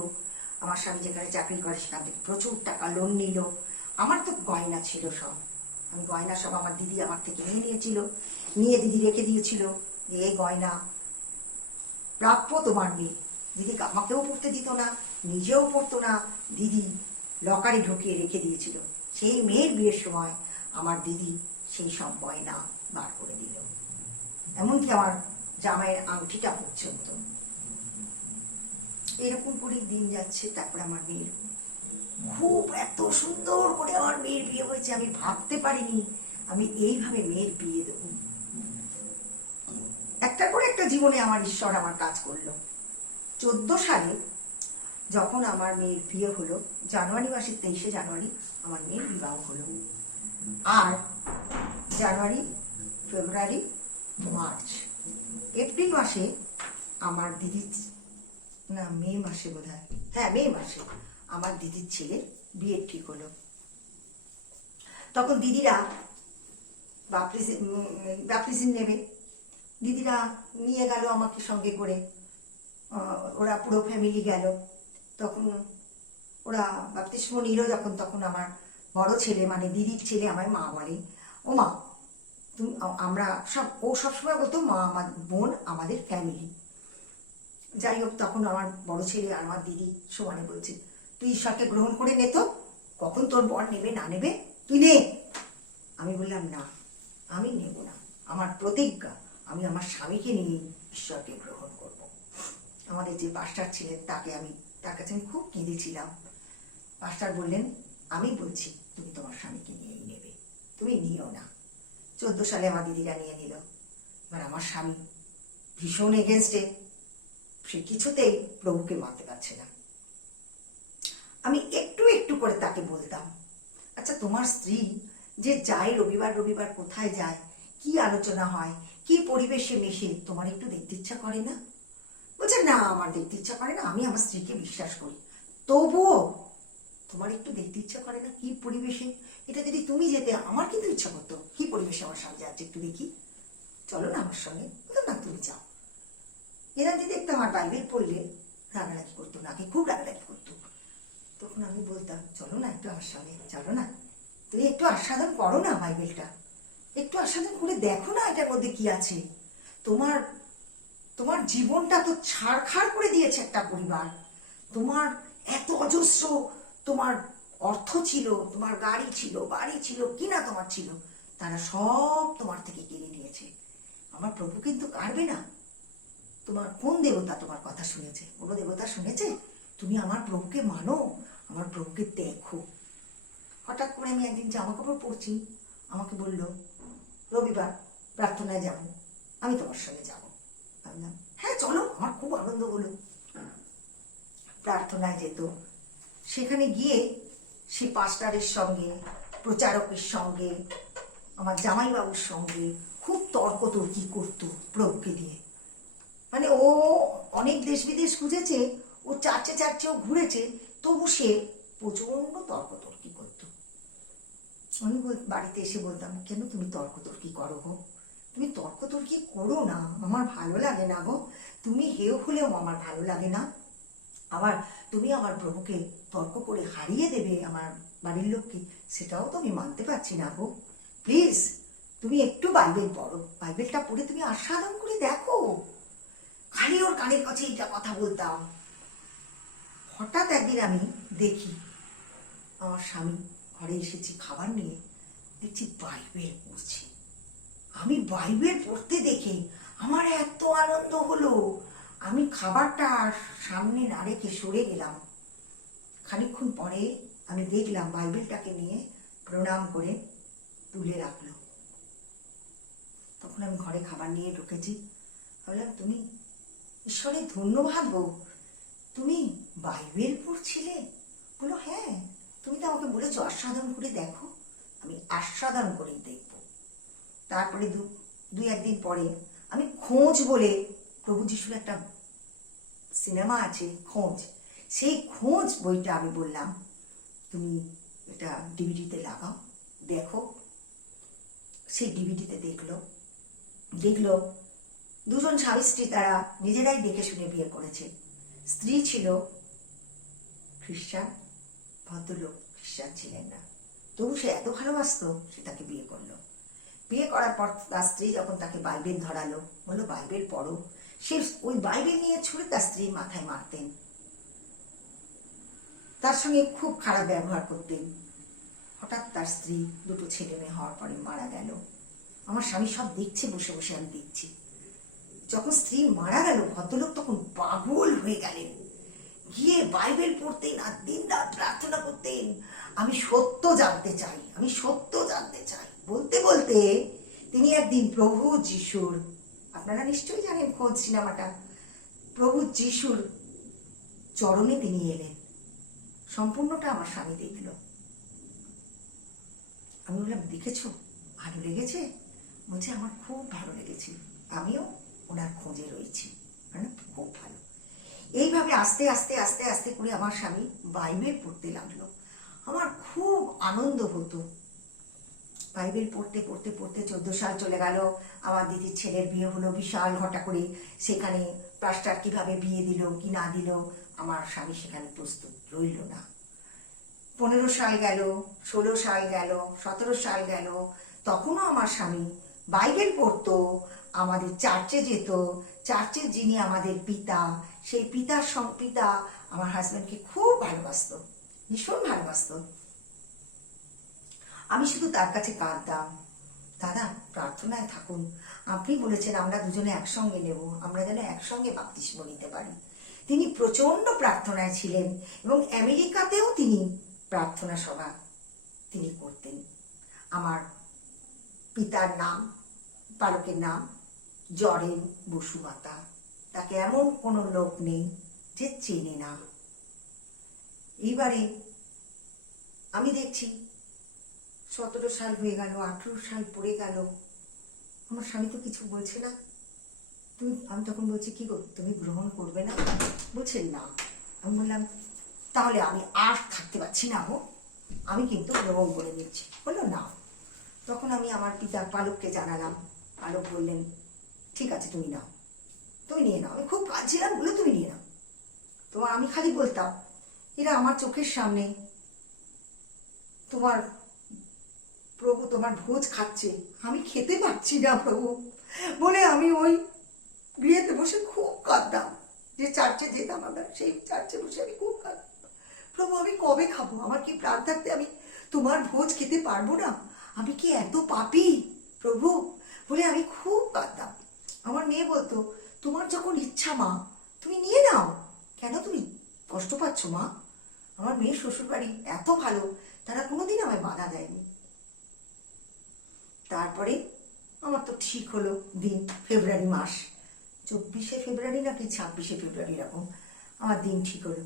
আমার স্বামী যেখানে চাকরি করে সেখান থেকে প্রচুর টাকা লোন নিল। আমার তো গয়না ছিল সব, আমি গয়না সব আমার দিদি আমার থেকে নিয়ে নিয়েছিল, নিয়ে দিদি রেখে দিয়েছিল যে এই গয়না প্রাপ্য তোমার মেয়ে। দিদি আমাকেও পড়তে দিত না, নিজেও পড়তো না, দিদি লকারে ঢুকিয়ে রেখে দিয়েছিল। সেই মেয়ের বিয়ের সময় আমার দিদি সেই সব গয়না বার করে দিল, এমনকি আমার জামাইয়ের আংটিটা পর্যন্ত। এরকম করে দিন যাচ্ছে। তারপর আমার মেয়ের খুব এত সুন্দর করে আমার মেয়ের বিয়ে হয়েছে, আমি ভাবতে পারিনি আমি এইভাবে মেয়ের বিয়ে দেবো। একটা করে একটা জীবনে আমার ঈশ্বর আমার কাজ করলো। 14 সালে যখন আমার মেয়ের বিয়ে হলো, জানুয়ারি মাসের 23শে জানুয়ারি আমার মেয়ের বিবাহ হলো। আর জানুয়ারি, ফেব্রুয়ারি, মার্চ, এপ্রিল মাসে আমার দিদি, না মে মাসে বোধ হয়, হ্যাঁ মে মাসে আমার দিদির ছেলে বিয়ে ঠিক হলো। তখন দিদিরা বাপ্তিস্ম নেবে, দিদিরা নিয়ে গেল আমাকে সঙ্গে করে, ওরা পুরো ফ্যামিলি গেল। তখন ওরা বাপ্তিস্ম নিল যখন, তখন আমার বড় ছেলে মানে দিদির ছেলে আমার মা বলে, ও মা তুমি, আমরা সব, ও সবসময় বলতো মা আমার বোন আমাদের ফ্যামিলি। যাই হোক, তখন আমার বড় ছেলে আর আমার দিদি সমানে বলছে, তুই ঈশ্বরকে গ্রহণ করে নে, তো কখন তোর বর নেবে না নেবে তুই নে। আমি বললাম, না আমি নেব না, আমার প্রতিজ্ঞা আমি আমার স্বামীকে নিয়ে ঈশ্বরকে গ্রহণ করব। আমাদের যে পাস্টার ছিলেন তার কাছে আমি খুব কেঁদেছিলাম। পাস্টার বললেন, আমি বলছি তুমি তোমার স্বামীকে নিয়েই নেবে, তুমি নিও না। 14 সালে আমার দিদিরা নিয়ে নিল। এবার আমার স্বামী ভীষণ এগেনস্টে, সে কিছুতেই প্রভুকে মানতে পারছে না। আমি একটু একটু করে তাকে বলতাম, আচ্ছা তোমার স্ত্রী যে যায় রবিবার রবিবার কোথায় যায়, কি আলোচনা হয়, কি পরিবেশে মেশে, তোমার একটু দেখতে ইচ্ছা করে না? বলছে, না আমার দেখতে ইচ্ছা করে না, আমি আমার স্ত্রীকে বিশ্বাস করি, তবুও তোমার একটু দেখতে ইচ্ছা করে না কি পরিবেশে? এটা যদি তুমি যেতে আমার কিন্তু ইচ্ছা করতো, কি পরিবেশে আমার স্বামী যাচ্ছে একটু দেখি, চলো না আমার সঙ্গে। বলতাম, না তুমি যাও। এরা যদি দেখতাম আমার বাইবেল পড়লে রাগারাগি করতো, নাকি খুব রাগারাগি করতো। তখন আমি বলতাম, চলো না একটু আমার সঙ্গে, চলো না, তুমি একটু আস্বাদন করো না বাইবেলটা, একটু আস্বাদন করে দেখো না এটার মধ্যে কি আছে। তোমার তোমার জীবনটা তো ছাড়খাড় করে দিয়েছে একটা পরিবার, তোমার এত অজস্র তোমার অর্থ ছিল, তোমার গাড়ি ছিল, বাড়ি ছিল, কিনা তোমার ছিল, তারা সব তোমার থেকে কেড়ে নিয়েছে। আমার প্রভু কিন্তু কাড়বে না। তোমার কোন দেবতা তোমার কথা শুনেছে? কোনো দেবতা শুনেছে? তুমি আমার প্রভুকে মানো, আমার প্রভুকে দেখো। হঠাৎ করে আমি একদিন জামা কাপড় পরছি, আমাকে বলল, রবিবার প্রার্থনায় যাব, আমি তোমার সঙ্গে যাবো। ভাবলাম, হ্যাঁ চলো। আমার খুব আনন্দ হলো। প্রার্থনায় যেত, সেখানে গিয়ে সে পাস্টারের সঙ্গে, প্রচারকের সঙ্গে, আমার জামাইবাবুর সঙ্গে খুব তর্কতর্কি করতো প্রভুকে দিয়ে। মানে ও অনেক দেশ বিদেশ খুঁজেছে, ও চার্চেও ঘুরেছে, তবু সে প্রচন্ড তর্কতর্কি করতো। আমি বাড়িতে এসে বলতাম, কেন তুমি তর্কতর্কি করো গো? তুমি তর্কতর্কি করো না, আমার ভালো লাগে না গো। তুমি হেও হলেও আমার ভালো লাগে না। আবার তুমি আমার প্রভুকে তর্ক করে হারিয়ে দেবে আমার বাড়ির লোককে, সেটাও তো আমি মানতে পারছি না গো। প্লিজ তুমি একটু বাইবেল পড়ো, বাইবেলটা পড়ে তুমি আস্বাদন করে দেখো। খালি ওর কানের কাছে এইটা কথা বলতাম। হঠাৎ একদিন আমি দেখি আমার স্বামী ঘরে এসেছি খাবার নিয়ে, দেখছি বাইবেল পড়ছে। আমি বাইবেল পড়তে দেখে আমার এত আনন্দ হলো, আমি খাবারটা সামনে না রেখে সরে গেলাম। খানিকক্ষণ পরে আমি দেখলাম বাইবেলটাকে নিয়ে প্রণাম করে তুলে রাখলো। তখন আমি ঘরে খাবার নিয়ে ঢুকেছি। ভাবলাম, তুমি ঈশ্বরের ধন্যবাদ গো, তুমি বাইবেল পড়ছিলে? বললো, হ্যাঁ, তুমি তো আমাকে বলেছো আস্বাদন করে দেখো, আমি আস্বাদন করে দেখবো। তারপরে দুই একদিন পরে আমি খোঁজ বলে প্রভু যিশুর একটা সিনেমা আছে খোঁজ, সেই খোঁজ বইটা আমি বললাম তুমি এটা ডিভিডিতে লাগাও, দেখো। সেই ডিভিডিতে দেখলো দুজন স্বামী স্ত্রী, তারা নিজেরাই দেখে শুনে বিয়ে করেছে। স্ত্রী ছিল খ্রিস্টান, ভদ্রলোক খ্রিস্টান ছিলেন না, তবু সে এত ভালোবাসতো সে তাকে বিয়ে করলো। বিয়ে করার পর তার স্ত্রী যখন তাকে বাইবেল ধরালো, বললো বাইবেল পড়ো, সে ওই বাইবেল নিয়ে ছুঁড়ে তার স্ত্রীর মাথায় মারতেন, তার সঙ্গে খুব খারাপ ব্যবহার করতেন। হঠাৎ তার স্ত্রী দুটো ছেলে মেয়ে হওয়ার পরে মারা গেল। আমার স্বামী সব দেখছে, বসে বসে আমি দেখছি। যখন স্ত্রী মারা গেল, ভদ্রলোক তখন পাগল হয়ে গেলেন, গিয়ে বাইবেল পড়তেন আর দিন রাত প্রার্থনা করতেন, আমি সত্য জানতে চাই, আমি সত্য জানতে চাই। বলতে বলতে তিনি একদিন প্রভু যিশুর, আপনারা নিশ্চয়ই জানেন খোঁজ সিনেমাটা, প্রভু যিশুর চরণে তিনি এলেন। সম্পূর্ণটা আমার স্বামী দেখলো। আমি বললাম, দেখেছো, ভালো লেগেছে? বলছে, আমার খুব ভালো লেগেছে, আমিও ওনার খোঁজে রয়েছি, মানে খুব ভালো। এইভাবে আস্তে আস্তে আস্তে আস্তে করে আমার স্বামী বাইবেল পড়তে লাগলো। আমার খুব আনন্দ হতো। বাইবেল পড়তে পড়তে পড়তে 14 সাল চলে গেল। আমার দিদির ছেলের বিয়ে হলো বিশাল ঘটা করে, সেখানে প্লাস্টার কিভাবে বিয়ে দিল কি না দিল, আমার স্বামী সেখানে প্রস্তুত রইল না। 15 সাল গেল, 16 সাল গেল, 17 সাল গেল, তখনও আমার স্বামী বাইবেল পড়তো, আমাদের চার্চে যেত। চার্চের যিনি আমাদের পিতা, সেই পিতার পিতা আমার হাজব্যান্ডকে খুব ভালোবাসতো, ভীষণ ভালোবাসতো। আমি শুধু তার কাছে কাঁদতাম, দাদা প্রার্থনায় থাকুন, আপনি বলেছেন আমরা দুজনে একসঙ্গে নেব, আমরা যেন একসঙ্গে বাপ্তিস্ম নিতে পারি। তিনি প্রচন্ড প্রার্থনায় ছিলেন এবং আমেরিকাতেও তিনি প্রার্থনা সভা তিনি করতেন। আমার পিতার নাম, পালকের নাম জরেন বসুমাতা, তাকে এমন কোনো লোক নেই যে চেনে না। এইবারে আমি দেখছি 17 সাল হয়ে গেল, 18 সাল পড়ে গেল, আমার স্বামী তো কিছু বলছে না। আমি তখন বলছি, কি গো তুমি গ্রহণ করবে না? বলছেন না। আমি বললাম, তাহলে আমি আর থাকতে পারছি না গো, আমি কিন্তু গ্রহণ করে নিচ্ছি। বললো না। তখন আমি আমার পিতা পালককে জানালাম। পালক বললেন, ঠিক আছে তুমি নাও, তুমি নিয়ে নাও। আমি খুব কাঁদছিলাম, বলে তুমি নিয়ে নাও। তো আমি খালি বলতাম, এরা আমার চোখের সামনে তোমার প্রভু তোমার ভোজ খাচ্ছে, আমি খেতে পারছি না প্রভু, বলে আমি ওই গৃহেতে বসে খুব কাঁদতাম। যে চার্চে যেতাম আমরা, সেই চার্চে বসে আমি খুব কাঁদতাম, প্রভু আমি কবে খাবো, আমার কি প্রাণ থাকতে আমি তোমার ভোজ খেতে পারবো না, আমি কি এত পাপী প্রভু, বলে আমি খুব কাঁদতাম। আমার মেয়ে বলতো, তোমার যখন ইচ্ছা মা, তুমি নিয়ে নাও, কেন তুমি কষ্ট পাচ্ছ মা? আমার মেয়ের শ্বশুরবাড়ি এত ভালো, তারা কোনোদিন আমায় বাধা দেয়নি। তারপরে আমার তো ঠিক হলো দিন, ফেব্রুয়ারি মাস, 24শে ফেব্রুয়ারি নাকি 26শে ফেব্রুয়ারি, এরকম আমার দিন ঠিক হলো।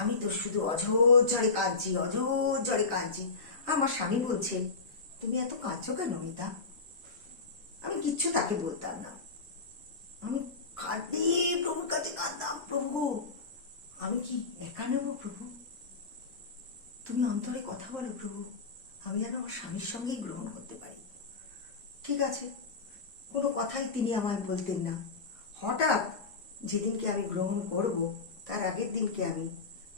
আমি তো শুধু অঝোর ঝরে কাঁদছি, অঝোর ঝরে কাঁদছি। আমার স্বামী বলছে, তুমি এত কাঁদছো কেন মিতা? আমি কিচ্ছু তাকে বলতাম না, আমি কাঁদতে প্রভুর কাছে কাঁদতাম, প্রভু আমি কি একা নেব প্রভু, তুমি অন্তরে কথা বলো প্রভু, আমি যেন আমার স্বামীর সঙ্গেই গ্রহণ করতে পারি। ঠিক আছে, কোনো কথাই তিনি আমায় বলতেন না। হঠাৎ যেদিনকে আমি গ্রহণ করব, তার আগের দিনকে আমি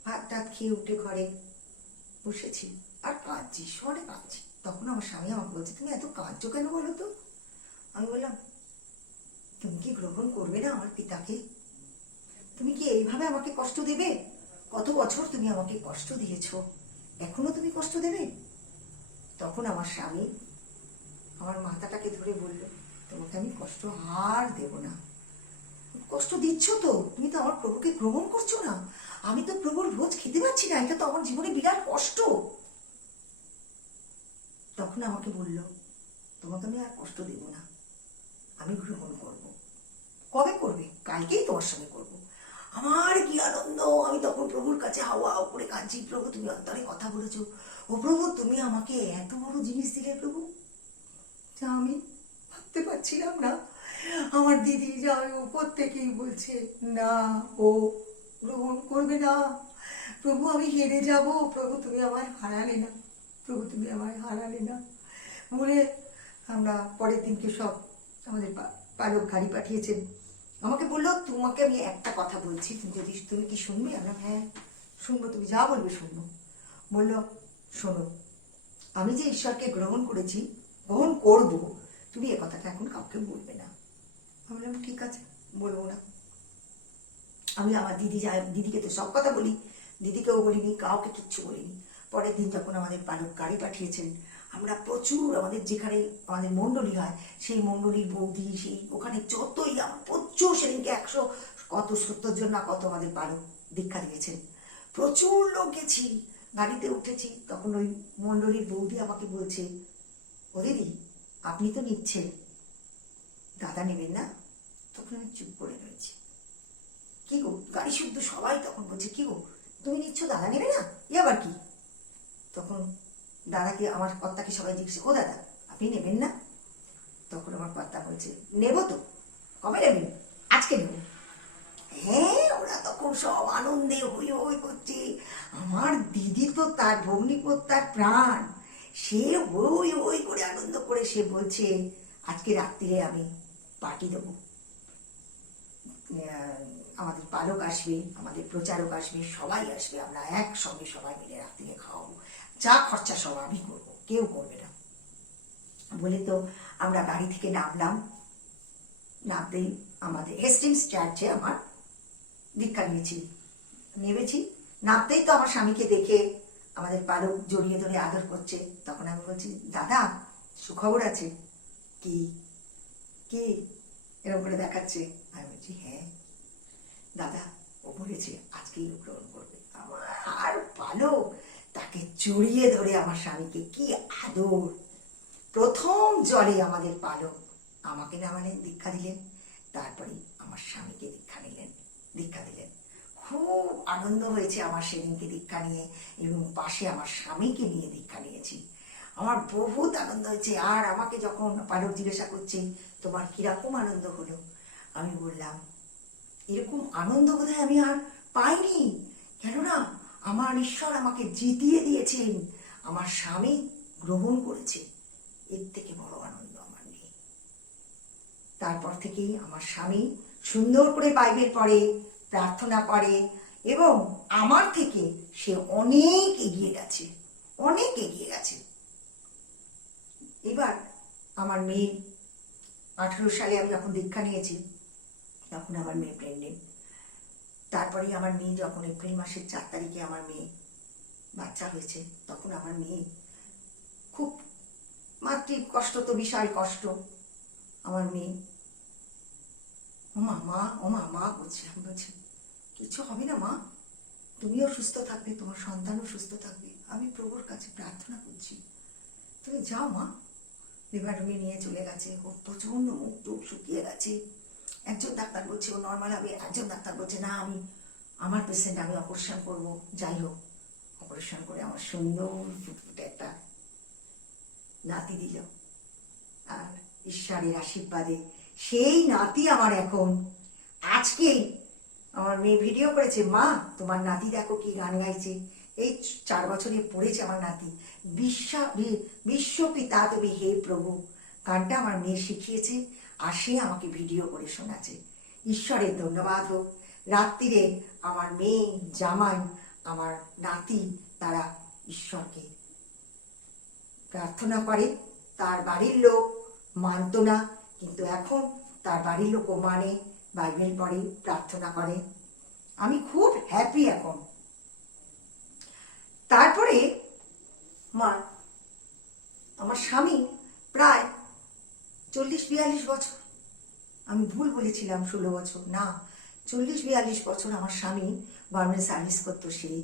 ভাত টাত খেয়ে উঠে ঘরে বসেছি আর কাঁদছি, স্বরে কাঁদছি। তখন আমার স্বামী আমাকে বলছে, তুমি এত কাঁদছো কেন বলো তো? আমি বললাম, তুমি কি গ্রহণ করবে না আমার পিতাকে? তুমি কি এইভাবে আমাকে কষ্ট দেবে? কত বছর তুমি আমাকে কষ্ট দিয়েছো, এখনো তুমি কষ্ট দেবে? তখন আমার স্বামী আমার মাথাটাকে ধরে বলল, তোমাকে আমি কষ্ট আর দেব না। কষ্ট দিচ্ছ তো, তুমি তো আমার প্রভুকে গ্রহণ করছো না। আমি তো প্রভুর ভোজ খেতে পাচ্ছি না, এটা তো আমার জীবনে বিরাট কষ্ট। তখন আমাকে বলল, তোমাকে আমি আর কষ্ট দেব না, আমি গ্রহণ করব। কবে করবে? কালকেই তোমার সঙ্গে করব। আমার কি আনন্দ! আমি তখন প্রভুর কাছে হাওয়া করে কাঁদছি, প্রভু তুমি অন্তরে কথা বলেছো। ও প্রভু, তুমি আমাকে এত বড় জিনিস দিলে প্রভু, যা আমি ভাবতে পারছিলাম না। আমার দিদি যা উপর থেকেই বলছে, না, ও গ্রহণ করবে না। প্রভু আমি হেরে যাব, প্রভু তুমি আমায় হারালে না, প্রভু তুমি আমায় হারালে না বলে আমরা পরের দিনকে সব আমাদের পালক গাড়ি পাঠিয়েছেন। আমাকে বললো, তোমাকে আমি একটা কথা বলছি, তুমি কি শুনবে? আমরা হ্যাঁ শুনবো, তুমি যা বলবে শুনবো। বললো, শোনো, আমি যে ঈশ্বরকে গ্রহণ করেছি, গ্রহণ করবো, তুমি এ কথাটা এখন কাউকে বলবে না। আমি বললাম ঠিক আছে, বলবো না। আমি আমার দিদিকে তো সব কথা বলি, দিদিকেও বলিনি, কাউকে কিচ্ছু বলিনি। পরের দিন যখন আমাদের পালক গাড়ি পাঠিয়েছেন, আমরা প্রচুর, আমাদের যেখানে আমাদের মণ্ডলী হয় সেই মণ্ডলীর বৌদি, সেই ওখানে যতই প্রচুর, সেদিনকে 170 জন না কত আমাদের পালক দীক্ষা দিয়েছেন। প্রচুর লোক গেছি, গাড়িতে উঠেছি। তখন ওই মণ্ডলীর বৌদি আমাকে বলছে, ও দিদি আপনি তো নিচ্ছেন, দাদা নেবেন না? তখন আমি চুপ করে রয়েছি। কি গো, গাড়ি শুদ্ধ সবাই তখন বলছে, কি গো তুমি নিচ্ছ, দাদা নেবে না? এ আবার কি? তখন দাদাকে, আমার কর্তাকে সবাই জিজ্ঞেস, ও দাদা আপনি নেবেন না? তখন আমার কর্তা বলছে, নেব তো, কবে নেবেন? আজকে নেব। হ্যাঁ, ওরা তখন সব আনন্দে হই হই করছে। আমার দিদি তো, তার ভগ্নিপত তার প্রাণ, সে হই হই করে আনন্দ করে সে বলছে, আজকে রাত্রিরে আমি পার্টি দেবো, আমাদের পালক আসবে, আমাদের প্রচারক আসবে, সবাই আসবে, আমরা একসঙ্গে সবাই মিলে রাত্রিরে খাওয়াবো, যা খরচা সব আমি করবো, কেউ করবে না বলে। তো আমরা গাড়ি থেকে নামলাম। নামতেই আমাদের হেস্টিংস চার্চে আমার দীক্ষা নেমেছি। নামতেই তো আমার স্বামীকে দেখে আমাদের পালক জড়িয়ে ধরে আদর করছে। তখন আমি বলছি, দাদা সুখবর আছে। কি কি এরকম করে দেখাচ্ছে। আমি বলছি, হ্যাঁ দাদা, ও বলেছে আজকেই গ্রহণ করবে। আমার পালক তাকে জড়িয়ে ধরে আমার স্বামীকে কি আদর। প্রথম জলে আমাদের পালক আমাকে নামালেন, দীক্ষা দিলেন, তারপরে আমার স্বামীকে দীক্ষা দিলেন। খুব আনন্দ হয়েছে আমার সেদিনকে দীক্ষা নিয়ে, এবং পাশে আমার স্বামীকে নিয়ে দীক্ষা নিয়েছি। আমার বহুত আনন্দ হয়েছে। আর আমাকে যখন পালক জিজ্ঞাসা করছে, তোমার কিরকম আনন্দ হলো, আমি বললাম, এরকম আনন্দ বোধহয় আমি আর পাইনি, কেননা আমার ঈশ্বর আমাকে জিতিয়ে দিয়েছেন, আমার স্বামী গ্রহণ করেছে, এর থেকে বড় আনন্দ আমার নেই। তারপর থেকেই আমার স্বামী সুন্দর করে বাইবেল পড়ে, প্রার্থনা করে, এবং আমার থেকে সে অনেক এগিয়ে গেছে, অনেক এগিয়ে গেছে। এবার আমার মেয়ে 18 সালে আমি যখন দীক্ষা নিয়েছি, তখন আমার মেয়ে প্রেগনেন্ট। তারপরে আমার মেয়ে যখন এপ্রিল মাসের 4 তারিখে আমার মেয়ে বাচ্চা হয়েছে, তখন আমার মেয়ে খুব, মাতৃ কষ্ট তো বিশাল কষ্ট। আমার মেয়ে ওমা মা, ওমা মা করছে। আমি বলছি, কিছু হবে না মা, তুমিও সুস্থ থাকবে, তোমার সন্তানও সুস্থ থাকবে, আমি প্রভুর কাছে প্রার্থনা করছি, তুমি যাও মা। লিভার রুমে নিয়ে চলে গেছে। ও প্রচন্ড মুখ টুক শুকিয়ে গেছে। একজন ডাক্তার বলছে ও নর্মাল হবে, একজন ডাক্তার বলছে না, আমার পেশেন্ট, আমি অপারেশন করবো। যাই হোক, অপারেশন করে আমার সুন্দর ফুটফুটে একটা নাতি দিল। আর ঈশ্বরের আশীর্বাদে সেই নাতি আমার এখন, আজকে আমার মেয়ে ভিডিও করেছে, মা তোমার নাতি দেখো কি গান গাইছে, এই 4 বছরে পড়েছে আমার নাতি, বিশ্বপিতা তুমি হে প্রভু, গানটা আমার মেয়ে শিখিয়েছে, আর সে আমাকে ভিডিও করে শোনাচ্ছে। ঈশ্বরের ধন্যবাদ হোক। রাত্রিরে আমার মেয়ে, জামাই, আমার নাতি, তারা ঈশ্বরকে প্রার্থনা করে। তার বাড়ির লোক মানত না, কিন্তু এখন তার বাড়ির লোকও মানে, বাইবেল পড়ে, প্রার্থনা করে। আমি খুব হ্যাপি এখন। তারপরে আমার স্বামী প্রায় 40-42 বছর, আমি ভুল বলেছিলাম 16 বছর না, 40-42 বছর আমার স্বামী গভর্নমেন্ট সার্ভিস করতো, সেই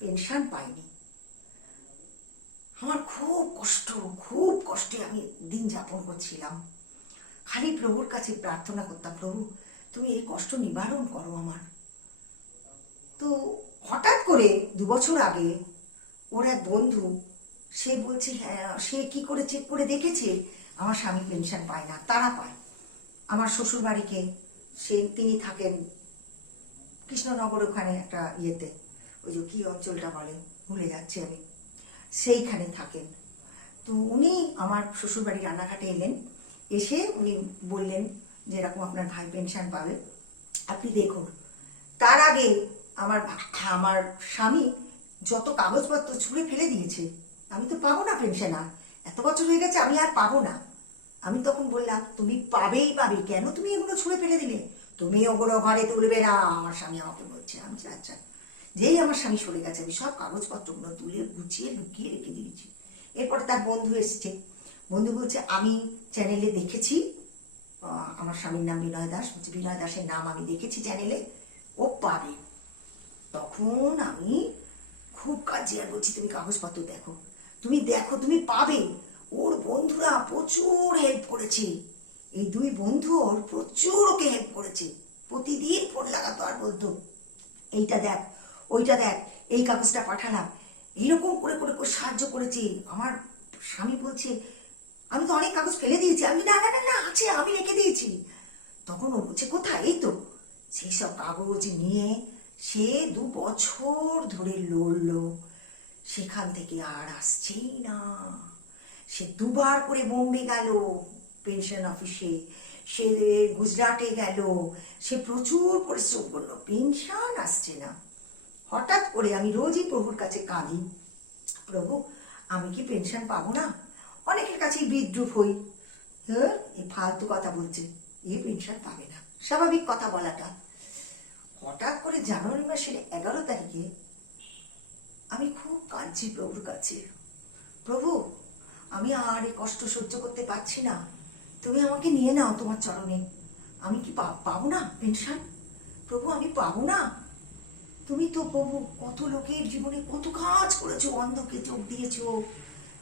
পেনশন পাইনি। আমার খুব কষ্টে আমি দিন যাপন করছিলাম। খালি প্রভুর কাছে প্রার্থনা করতাম, প্রভু তুমি এই কষ্ট নিবারণ করো আমার। তো হঠাৎ করে 2 বছর আগে ওর এক বন্ধু, সে বলছে হ্যাঁ, সে কি করে চেক করে দেখেছে আমার স্বামী পেনশন পায় না, তারা পায়। আমার শ্বশুর বাড়িকে, তিনি থাকেন কৃষ্ণনগর, ওখানে একটা ইয়েতে, ওই যে কি অঞ্চলটা বলে ভুলে যাচ্ছি আমি, সেইখানে থাকেন। তো উনি আমার শ্বশুর বাড়ি রানাঘাটে এলেন, এসে উনি বললেন যে এরকম আপনার ভাই পেনশন পাবে, আপনি দেখুন। তার আগে আমার স্বামী যত কাগজপত্র ছুঁড়ে ফেলে দিয়েছে, আমি তো পাবো না পেনশন, আর এত বছর হয়ে গেছে আমি আর পাবো না। আমি তখন বললাম তুমি পাবেই পাবে, কেন তুমি এগুলো ছুঁড়ে ফেলে দিলে, তুমি ওগুলো ঘরে তুলবে না। আমার স্বামী আমাকে বলছে, আমি আচ্ছা। যেই আমার স্বামী সরে গেছে আমি সব কাগজপত্রগুলো তুলে গুছিয়ে লুকিয়ে রেখে দিয়েছি। এরপরে তার বন্ধু এসছে, বন্ধু বলছে আমি চ্যানেলে দেখেছি, আমার স্বামীর নাম বিনয় দাস, বলছে বিনয় দাসের নাম আমি দেখেছি চ্যানেলে, ও পাবে। তখন আমি খুব কাজে আর বলছি তুমি কাগজপত্র দেখো, তুমি পাবে। ওর বন্ধুরা প্রচুর হেল্প করেছে, এই 2 বন্ধু ওর প্রচুর ওকে হেল্প করেছে। প্রতিদিন ফোন লাগাতো আর বলতো এইটা দেখ, ওইটা দেখ, এই কাগজটা পাঠালাম, এইরকম করে করে সাহায্য করেছে। আমার স্বামী বলছে আমি তো অনেক কাগজ ফেলে দিয়েছি, আমি না আছে, আমি রেখে দিয়েছি। তখন ও বলছে কোথায়, এই তো। সেই সব কাগজ নিয়ে সে 2 বছর ধরে লড়লো, সেখান থেকে আর আসছেই না। সে 2 বার করে বোম্বে গেল পেনশন অফিসে, সে গুজরাটে গেল, সে প্রচুর পরিশ্রম করলো, পেনশন আসছে না। হঠাৎ করে আমি রোজই প্রভুর কাছে কাঁদি, প্রভু আমি কি পেনশন পাবো না। অনেকের কাছেই বিদ্রুপ হই, এই ফালতু কথা বলছে, এই পেনশন পাবে না, স্বাভাবিক কথা বলাটা। হঠাৎ করে জানুয়ারি মাসের 11 তারিখে আমি খুব কাঁদছি প্রভুর কাছে, প্রভু আমি আর এই কষ্ট সহ্য করতে পারছি না, তুমি আমাকে নিয়ে নাও তোমার চরণে। আমি কি পাবো না পেনশন, প্রভু আমি পাবো না। তুমি তো প্রভু কত লোকের জীবনে কত কাজ করেছো, অন্ধকে চোখ দিয়েছো,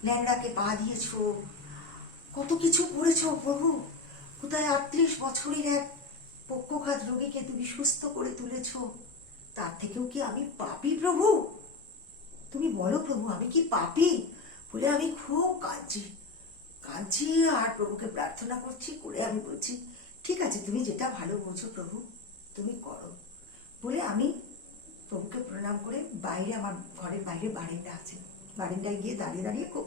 ল্যাংড়াকে পা দিয়েছো, কত কিছু করেছো প্রভু। কোথায় 38 বছরের এক পক্ষঘাত রোগীকে তুমি সুস্থ করে তুলেছো, তার থেকেও কি আমি পাপী প্রভু? তুমি বলো প্রভু আমি কি পাপী? বলে আমি খুব কাঁদছি আর প্রভুকে প্রার্থনা করছি, করে আমি বলছি ঠিক আছে তুমি যেটা ভালো বোঝো প্রভু তুমি করো। বলে আমি প্রভুকে প্রণাম করে বাইরে, আমার ঘরের বাইরে বারান্দা আছে, বারান্দায় গিয়ে দাঁড়িয়ে দাঁড়িয়ে খুব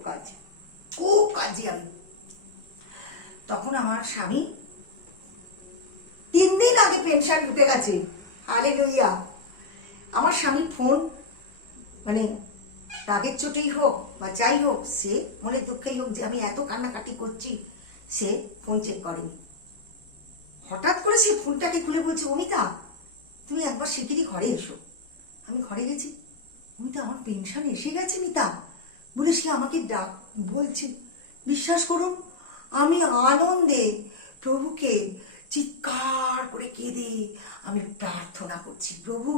কাঁদছি আমি। তখন আমার স্বামী 3 দিন আগে পেনশন ঢুকে গেছে, হালেলুয়া। আমার স্বামী ফোন, মানে রাগের চোটেই হোক বা যাই হোক, সে মনে দুঃখেই হোক যে আমি এত কান্নাকাটি করছি, সে ফোন চেক করেনি। হঠাৎ করে সে ফোনটাকে খুলে বলছে অমিতা তুমি একবার শিগগিরই ঘরে এসো। আমি ঘরে গেছি, অমিতা আমার পেনশন এসে গেছে মিতা বলে সে আমাকে ডাক বলছে। বিশ্বাস করুন আমি আনন্দে প্রভুকে চিৎকার করে কেঁদে আমি প্রার্থনা করছি, প্রভু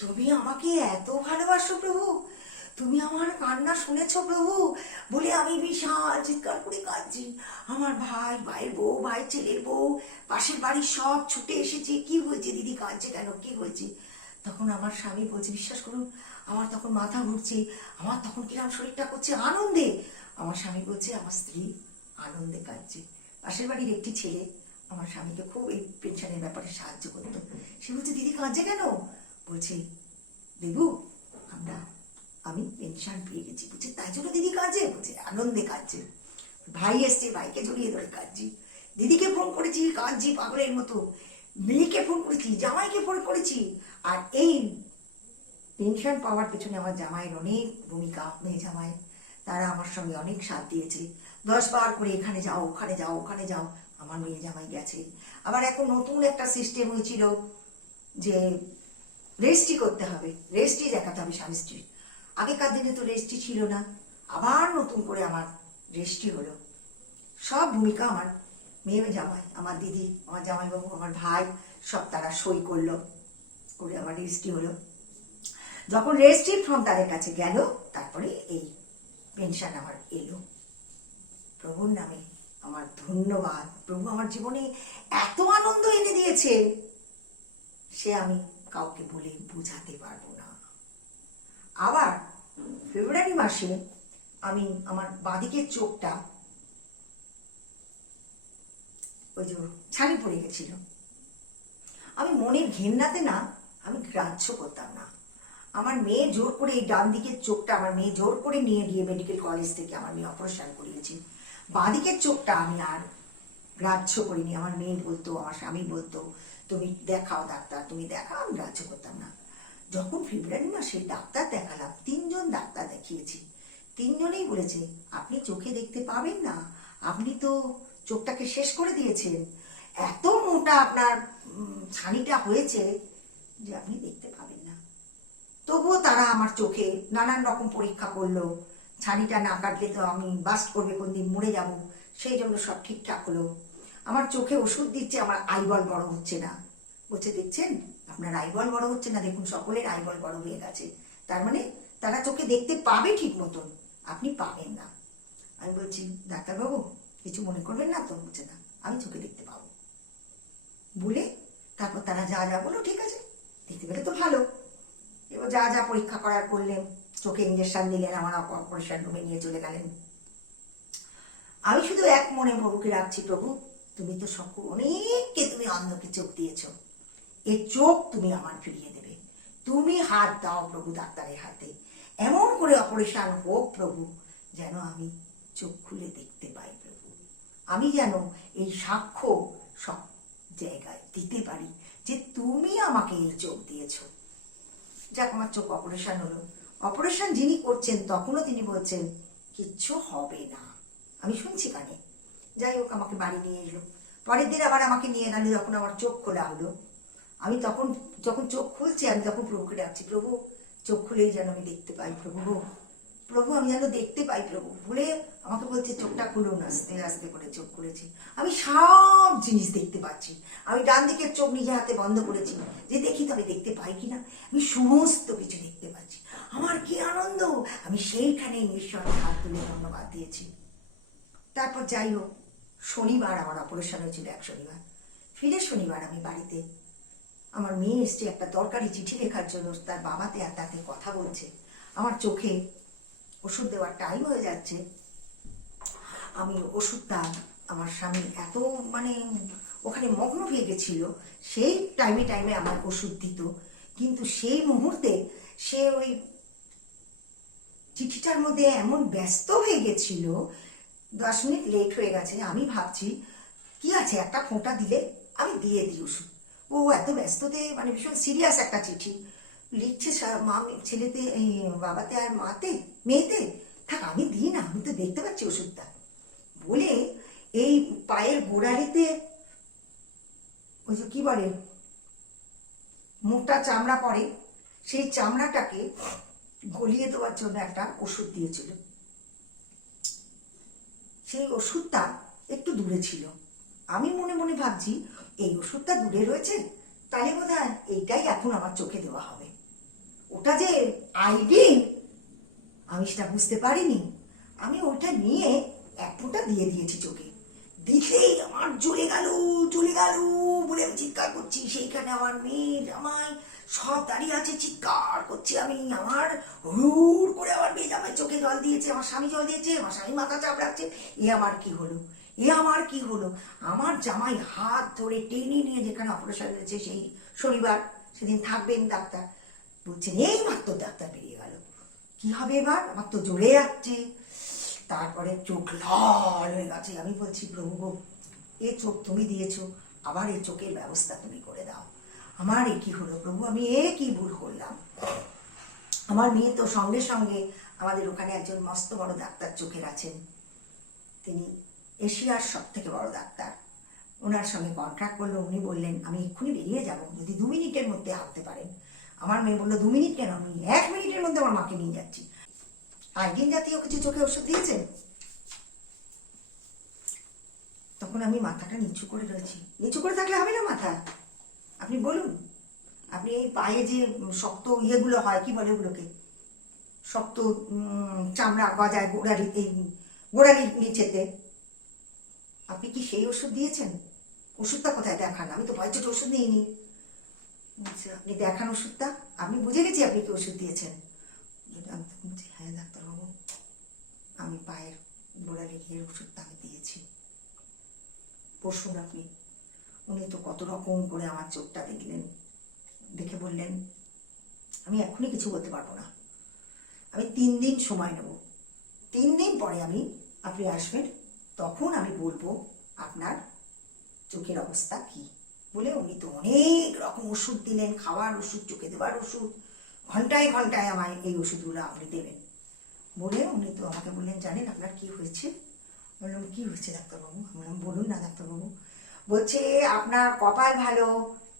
তুমি আমাকে এত ভালোবাসো প্রভু, তুমি আমার কান্না শুনেছো প্রভু। বলে আমি বিশাল চিৎকার করে কাঁদছি। আমার ভাইয়ের বউ, ভাই ছেলের বউ, পাশের বাড়ির সব ছুটে এসেছে, কি হয়েছে দিদি কাঁদছে কেন, কি হয়েছে? তখন আমার স্বামী বলছে বিশ্বাস করুন আমার তখন মাথা ঘুরছে, আমার তখন কিরম শরীরটা করছে আনন্দে। আমার স্বামী বলছে আমার স্ত্রী আনন্দে কাঁদছে। পাশের বাড়ির একটি ছেলে আমার স্বামীকে খুব এই পেনশনের ব্যাপারে সাহায্য করতো, সে বলছে দিদি কাঁদছে কেন? বলছে দেবু আমি পেনশন পেয়ে গেছি। বলছে তাই জন্য দিদি কাঁদছে? বলছে আনন্দে কাঁদছে। ভাই এসছে, ভাইকে জড়িয়ে ধরে কাঁদছি, দিদিকে ফোন করেছি কাঁদছি পাগলের মতো, মেয়েকে ফোন করেছি, জামাইকে ফোন করেছি। আর এই পেনশন পাওয়ার পেছনে আমার জামাইয়ের অনেক ভূমিকা, মেয়ে জামাই, তারা আমার সঙ্গে অনেক সাথ দিয়েছে। 10 বার করে এখানে যাও ওখানে যাও ওখানে যাও, আমার মেয়ে জামাই গেছে। আবার এখন নতুন একটা সিস্টেম হয়েছিল যে রেজিস্ট্রি করতে হবে, রেজিস্ট্রি দেখাতে হবে স্বামী স্ত্রীর। আগেকার দিনে তো রেজিস্ট্রি ছিল না, আবার নতুন করে আমার রেজিস্ট্রি হলো। সব ভূমিকা আমার মেয়ে জামাই, আমার দিদি, আমার জামাইবাবু, আমার ভাই, সব তারা সই করলো, করে আমার রেজিস্ট্রি হলো। যখন রেজিস্ট্রি ফর্ম তাদের কাছে গেল, তারপরে এই পেনশন আমার এলো। প্রভুর নামে আমার ধন্যবাদ। প্রভু আমার জীবনে এত আনন্দ এনে দিয়েছে, সে আমি কাউকে বলে বোঝাতে পারবো না। আবার ফেব্রুয়ারি মাসে আমি আমার বাঁদিকের চোখটা ওই যে ছানি পড়ে গেছিল, আমি মনের ঘেন্নাতে না, আমি গ্রাহ্য করতাম না। আমার মেয়ে জোর করে এই ডান দিকের চোখটা আমার মেয়ে জোর করে নিয়ে গিয়ে মেডিকেল কলেজ থেকে আমার মেয়ে অপারেশন করিয়েছি। বাঁদিকের চোখটা আমি আর গ্রাহ্য করিনি। আমার মেয়ে বলতো, আমার স্বামী বলতো, তুমি দেখাও ডাক্তার, তুমি দেখাও, আমি গ্রাহ্য করতাম না। যখন ফেব্রুয়ারি মাসে ডাক্তার দেখালাম, 3জন ডাক্তার দেখিয়েছি, 3জনেই বলেছে আপনি চোখে দেখতে পাবেন না, আপনি তো চোখটাকে শেষ করে দিয়েছেন, এত মোটা আপনার ছানিটা হয়েছে যে আপনি দেখতে পাবেন না। তবুও তারা আমার চোখে নানান রকম পরীক্ষা করলো, ছানিটা না কাটলে তো আমি বাস্ট করবে, কোনদিন মরে যাব, সেই জন্য সব ঠিকঠাক হলো। আমার চোখে ওষুধ দিচ্ছে, আমার আইবল বড় হচ্ছে না। বলছে দেখছেন আপনার আইবল বড় হচ্ছে না, দেখুন সকলের আইবল বড় হয়ে গেছে, তার মানে তারা চোখে দেখতে পাবে ঠিক মতন, আপনি পাবেন না। আমি বলছি ডাক্তারবাবু কিছু মনে করবেন না তো? বলছে না, আমি চোখে দেখতে পাবো। বলে তারপর তারা যা যা বলো, ঠিক আছে, দেখতে পেলে তো ভালো। এবার যা যা পরীক্ষা করার করলেন, চোখে ইঞ্জেকশন দিলেন, আমার অপারেশন রুমে নিয়ে চলে গেলেন। আমি শুধু এক মনে প্রভুকে রাখছি, প্রভু তুমি তো সকল অনেককে তুমি অন্ধকে চোখ দিয়েছ, এ চোখ তুমি আমার ফিরিয়ে দেবে। তুমি হাত দাও প্রভু ডাক্তারের হাতে, এমন করে অপারেশন হোক প্রভু যেন আমি চোখ খুলে দেখতে পাই প্রভু। আমি যেন এই সাক্ষ্য সব জায়গায় দিতে পারি যে তুমি আমাকে এই চোখ দিয়েছো। যাক, আমার চোখ অপারেশন হলো। অপারেশন যিনি করছেন তখনও তিনি বলছেন কিচ্ছু হবে না, আমি শুনছি কানে। যাই হোক, আমাকে বাড়ি নিয়ে এলো। পরের দিন আবার আমাকে নিয়ে গেল, যখন আমার চোখ খোলা হলো। আমি তখন যখন চোখ খুলছি, আমি তখন প্রভুকে ডাকছি, প্রভু চোখ খুলেই যেন আমি দেখতে পাই প্রভু, প্রভু আমি যেন দেখতে পাই প্রভু। বলে আমাকে বলছে চোখটা খুলুন, আস্তে আস্তে করে চোখ খুলেছি। আমি সব জিনিস দেখতে পাচ্ছি। আমি ডান দিকের চোখ নিজে হাতে বন্ধ করেছি যে দেখি তো আমি দেখতে পাই কিনা। আমি সমস্ত কিছু দেখতে পাচ্ছি। আমার কি আনন্দ! আমি সেইখানে ঈশ্বরের হাত তুলে ধন্যবাদ দিয়েছি। তারপর যাই হোক, শনিবার আমার অপারেশন হয়েছিল, এক শনিবার। ফিরে শনিবার আমি বাড়িতে, আমার মেয়ে এসছে একটা দরকারি চিঠি লেখার জন্য, তার বাবাতে আর তাতে কথা বলছে। আমার চোখে ওষুধ দেওয়ার টাইম হয়ে যাচ্ছে। আমি ওষুধটা, আমার স্বামী এত মানে ওখানে মগ্ন হয়ে গেছিল, সেই টাইমে টাইমে আমার ওষুধ দিত, কিন্তু সেই মুহূর্তে সে ওই চিঠিটার মধ্যে এমন ব্যস্ত হয়ে গেছিল, 10 মিনিট লেট হয়ে গেছে। আমি ভাবছি কি আছে, একটা ফোঁটা দিলে আমি দিয়ে দিই ওষুধ। ও এত ব্যস্ততে মানে ভীষণ সিরিয়াস একটা চিঠি লিখছে, মা ছেলেতে, এই বাবাতে আর মাতে মেয়েতে, থাক আমি দিই না, আমি তো দেখতে পাচ্ছি ওষুধটা। বলে এই পায়ের গোড়ালিতে ওই যে কি বলে মোটা চামড়া পড়ে, সেই চামড়াটাকে গলিয়ে দেওয়ার জন্য একটা ওষুধ দিয়েছিল। সেই ওষুধটা একটু দূরে ছিল। আমি মনে মনে ভাবছি এই ওষুধটা দূরে রয়েছে, তাহলে বোধ হয় এইটাই এখন আমার চোখে দেওয়া হবে। ওটা যে আইডিন আমি সেটা বুঝতে পারিনি। আমি ওটা নিয়ে এক ফোঁটা দিয়ে দিয়েছি চোখে। দিতেই আমার জ্বলে গেল, জ্বলে গেল বলে আমি চিৎকার করছি। সেইখানে আমার মেয়ে জামাই সব দাঁড়িয়ে আছে, চিৎকার করছি আমি। আমার হুড় করে আমার মেয়ে জামাই চোখে জল দিয়েছে, আমার স্বামী জল দিয়েছে, আমার স্বামী মাথা চাপড়াচ্ছে। এ আমার কি হলো, এ আমার কি হলো! আমার জামাই হাত ধরে টেনে নিয়ে, যেখানে অপারেশন হয়েছে সেই শনিবার, সেদিন থাকবেন ডাক্তার, বলছেন এই মাত্র ডাক্তার বেরিয়ে গেল, কি হবে এবার, আমার তো জ্বলে যাচ্ছে। তারপরে চোখ লাল হয়ে গেছে। আমি বলছি প্রভু গো, এ চোখ তুমি দিয়েছো, আবার এই চোখের ব্যবস্থা তুমি করে দাও। আমার এ কি হলো প্রভু, আমি এ কি ভুল করলাম! আমার মেয়ে তো সঙ্গে সঙ্গে, আমাদের ওখানে একজন মস্ত বড় ডাক্তার চোখের আছেন, তিনি এশিয়ার সব থেকে বড় ডাক্তার, ওনার সঙ্গে কন্ট্রাক্ট করলো। উনি বললেন আমি এক্ষুনি বেরিয়ে যাব, যদি 2 মিনিটের মধ্যে আসতে পারেন। আমার মেয়ে বললো 2 মিনিট কেন, আমি 1 মিনিটের মধ্যে আমার মাকে নিয়ে যাচ্ছি। আইডিন জাতীয় কিছু চোখে ওষুধ দিয়েছেন? তখন আমি মাথাটা নিচু করে রয়েছি। নিচু করে থাকলে হবে না মাথা? আপনি বলুন, আপনি এই পায়ে যে শক্ত ইয়েগুলো হয়, কি বলে ওগুলোকে, শক্ত চামড়া গজায় গোড়ালি, এই গোড়ালির নিচেতে, আপনি কি সেই ওষুধ দিয়েছেন? ওষুধটা কোথায় দেখান? আমি তো ভয় চোটে ওষুধ নিইনি। আচ্ছা, আপনি দেখান ওষুধটা। আমি বুঝে গেছি আপনি কি ওষুধ দিয়েছেন। হ্যাঁ ডাক্তারবাবু, আমি পায়ের গোড়ালি গিয়ে ওষুধটা আমি দিয়েছি। বসুন আপনি। উনি তো কত রকম করে আমার চোখটা দেখলেন, দেখে বললেন, আমি এখনই কিছু বলতে পারবো না, আমি 3 দিন সময় নেব, 3 দিন পরে আপনি আসবেন, তখন আমি বলবো আপনার চোখের অবস্থা কি। বলে উনি তো অনেক রকম ওষুধ দিলেন, খাওয়ার ওষুধ, চোখে দেওয়ার ওষুধ, ঘন্টায় ঘন্টায় আমায় এই ওষুধগুলো আপনি দেবেন। বলে উনি তো আমাকে বললেন, জানেন আপনার কি হয়েছে? বললাম, কি হয়েছে ডাক্তারবাবু? বললাম, বলুন না ডাক্তারবাবু। বলছে, আপনার কপাল ভালো,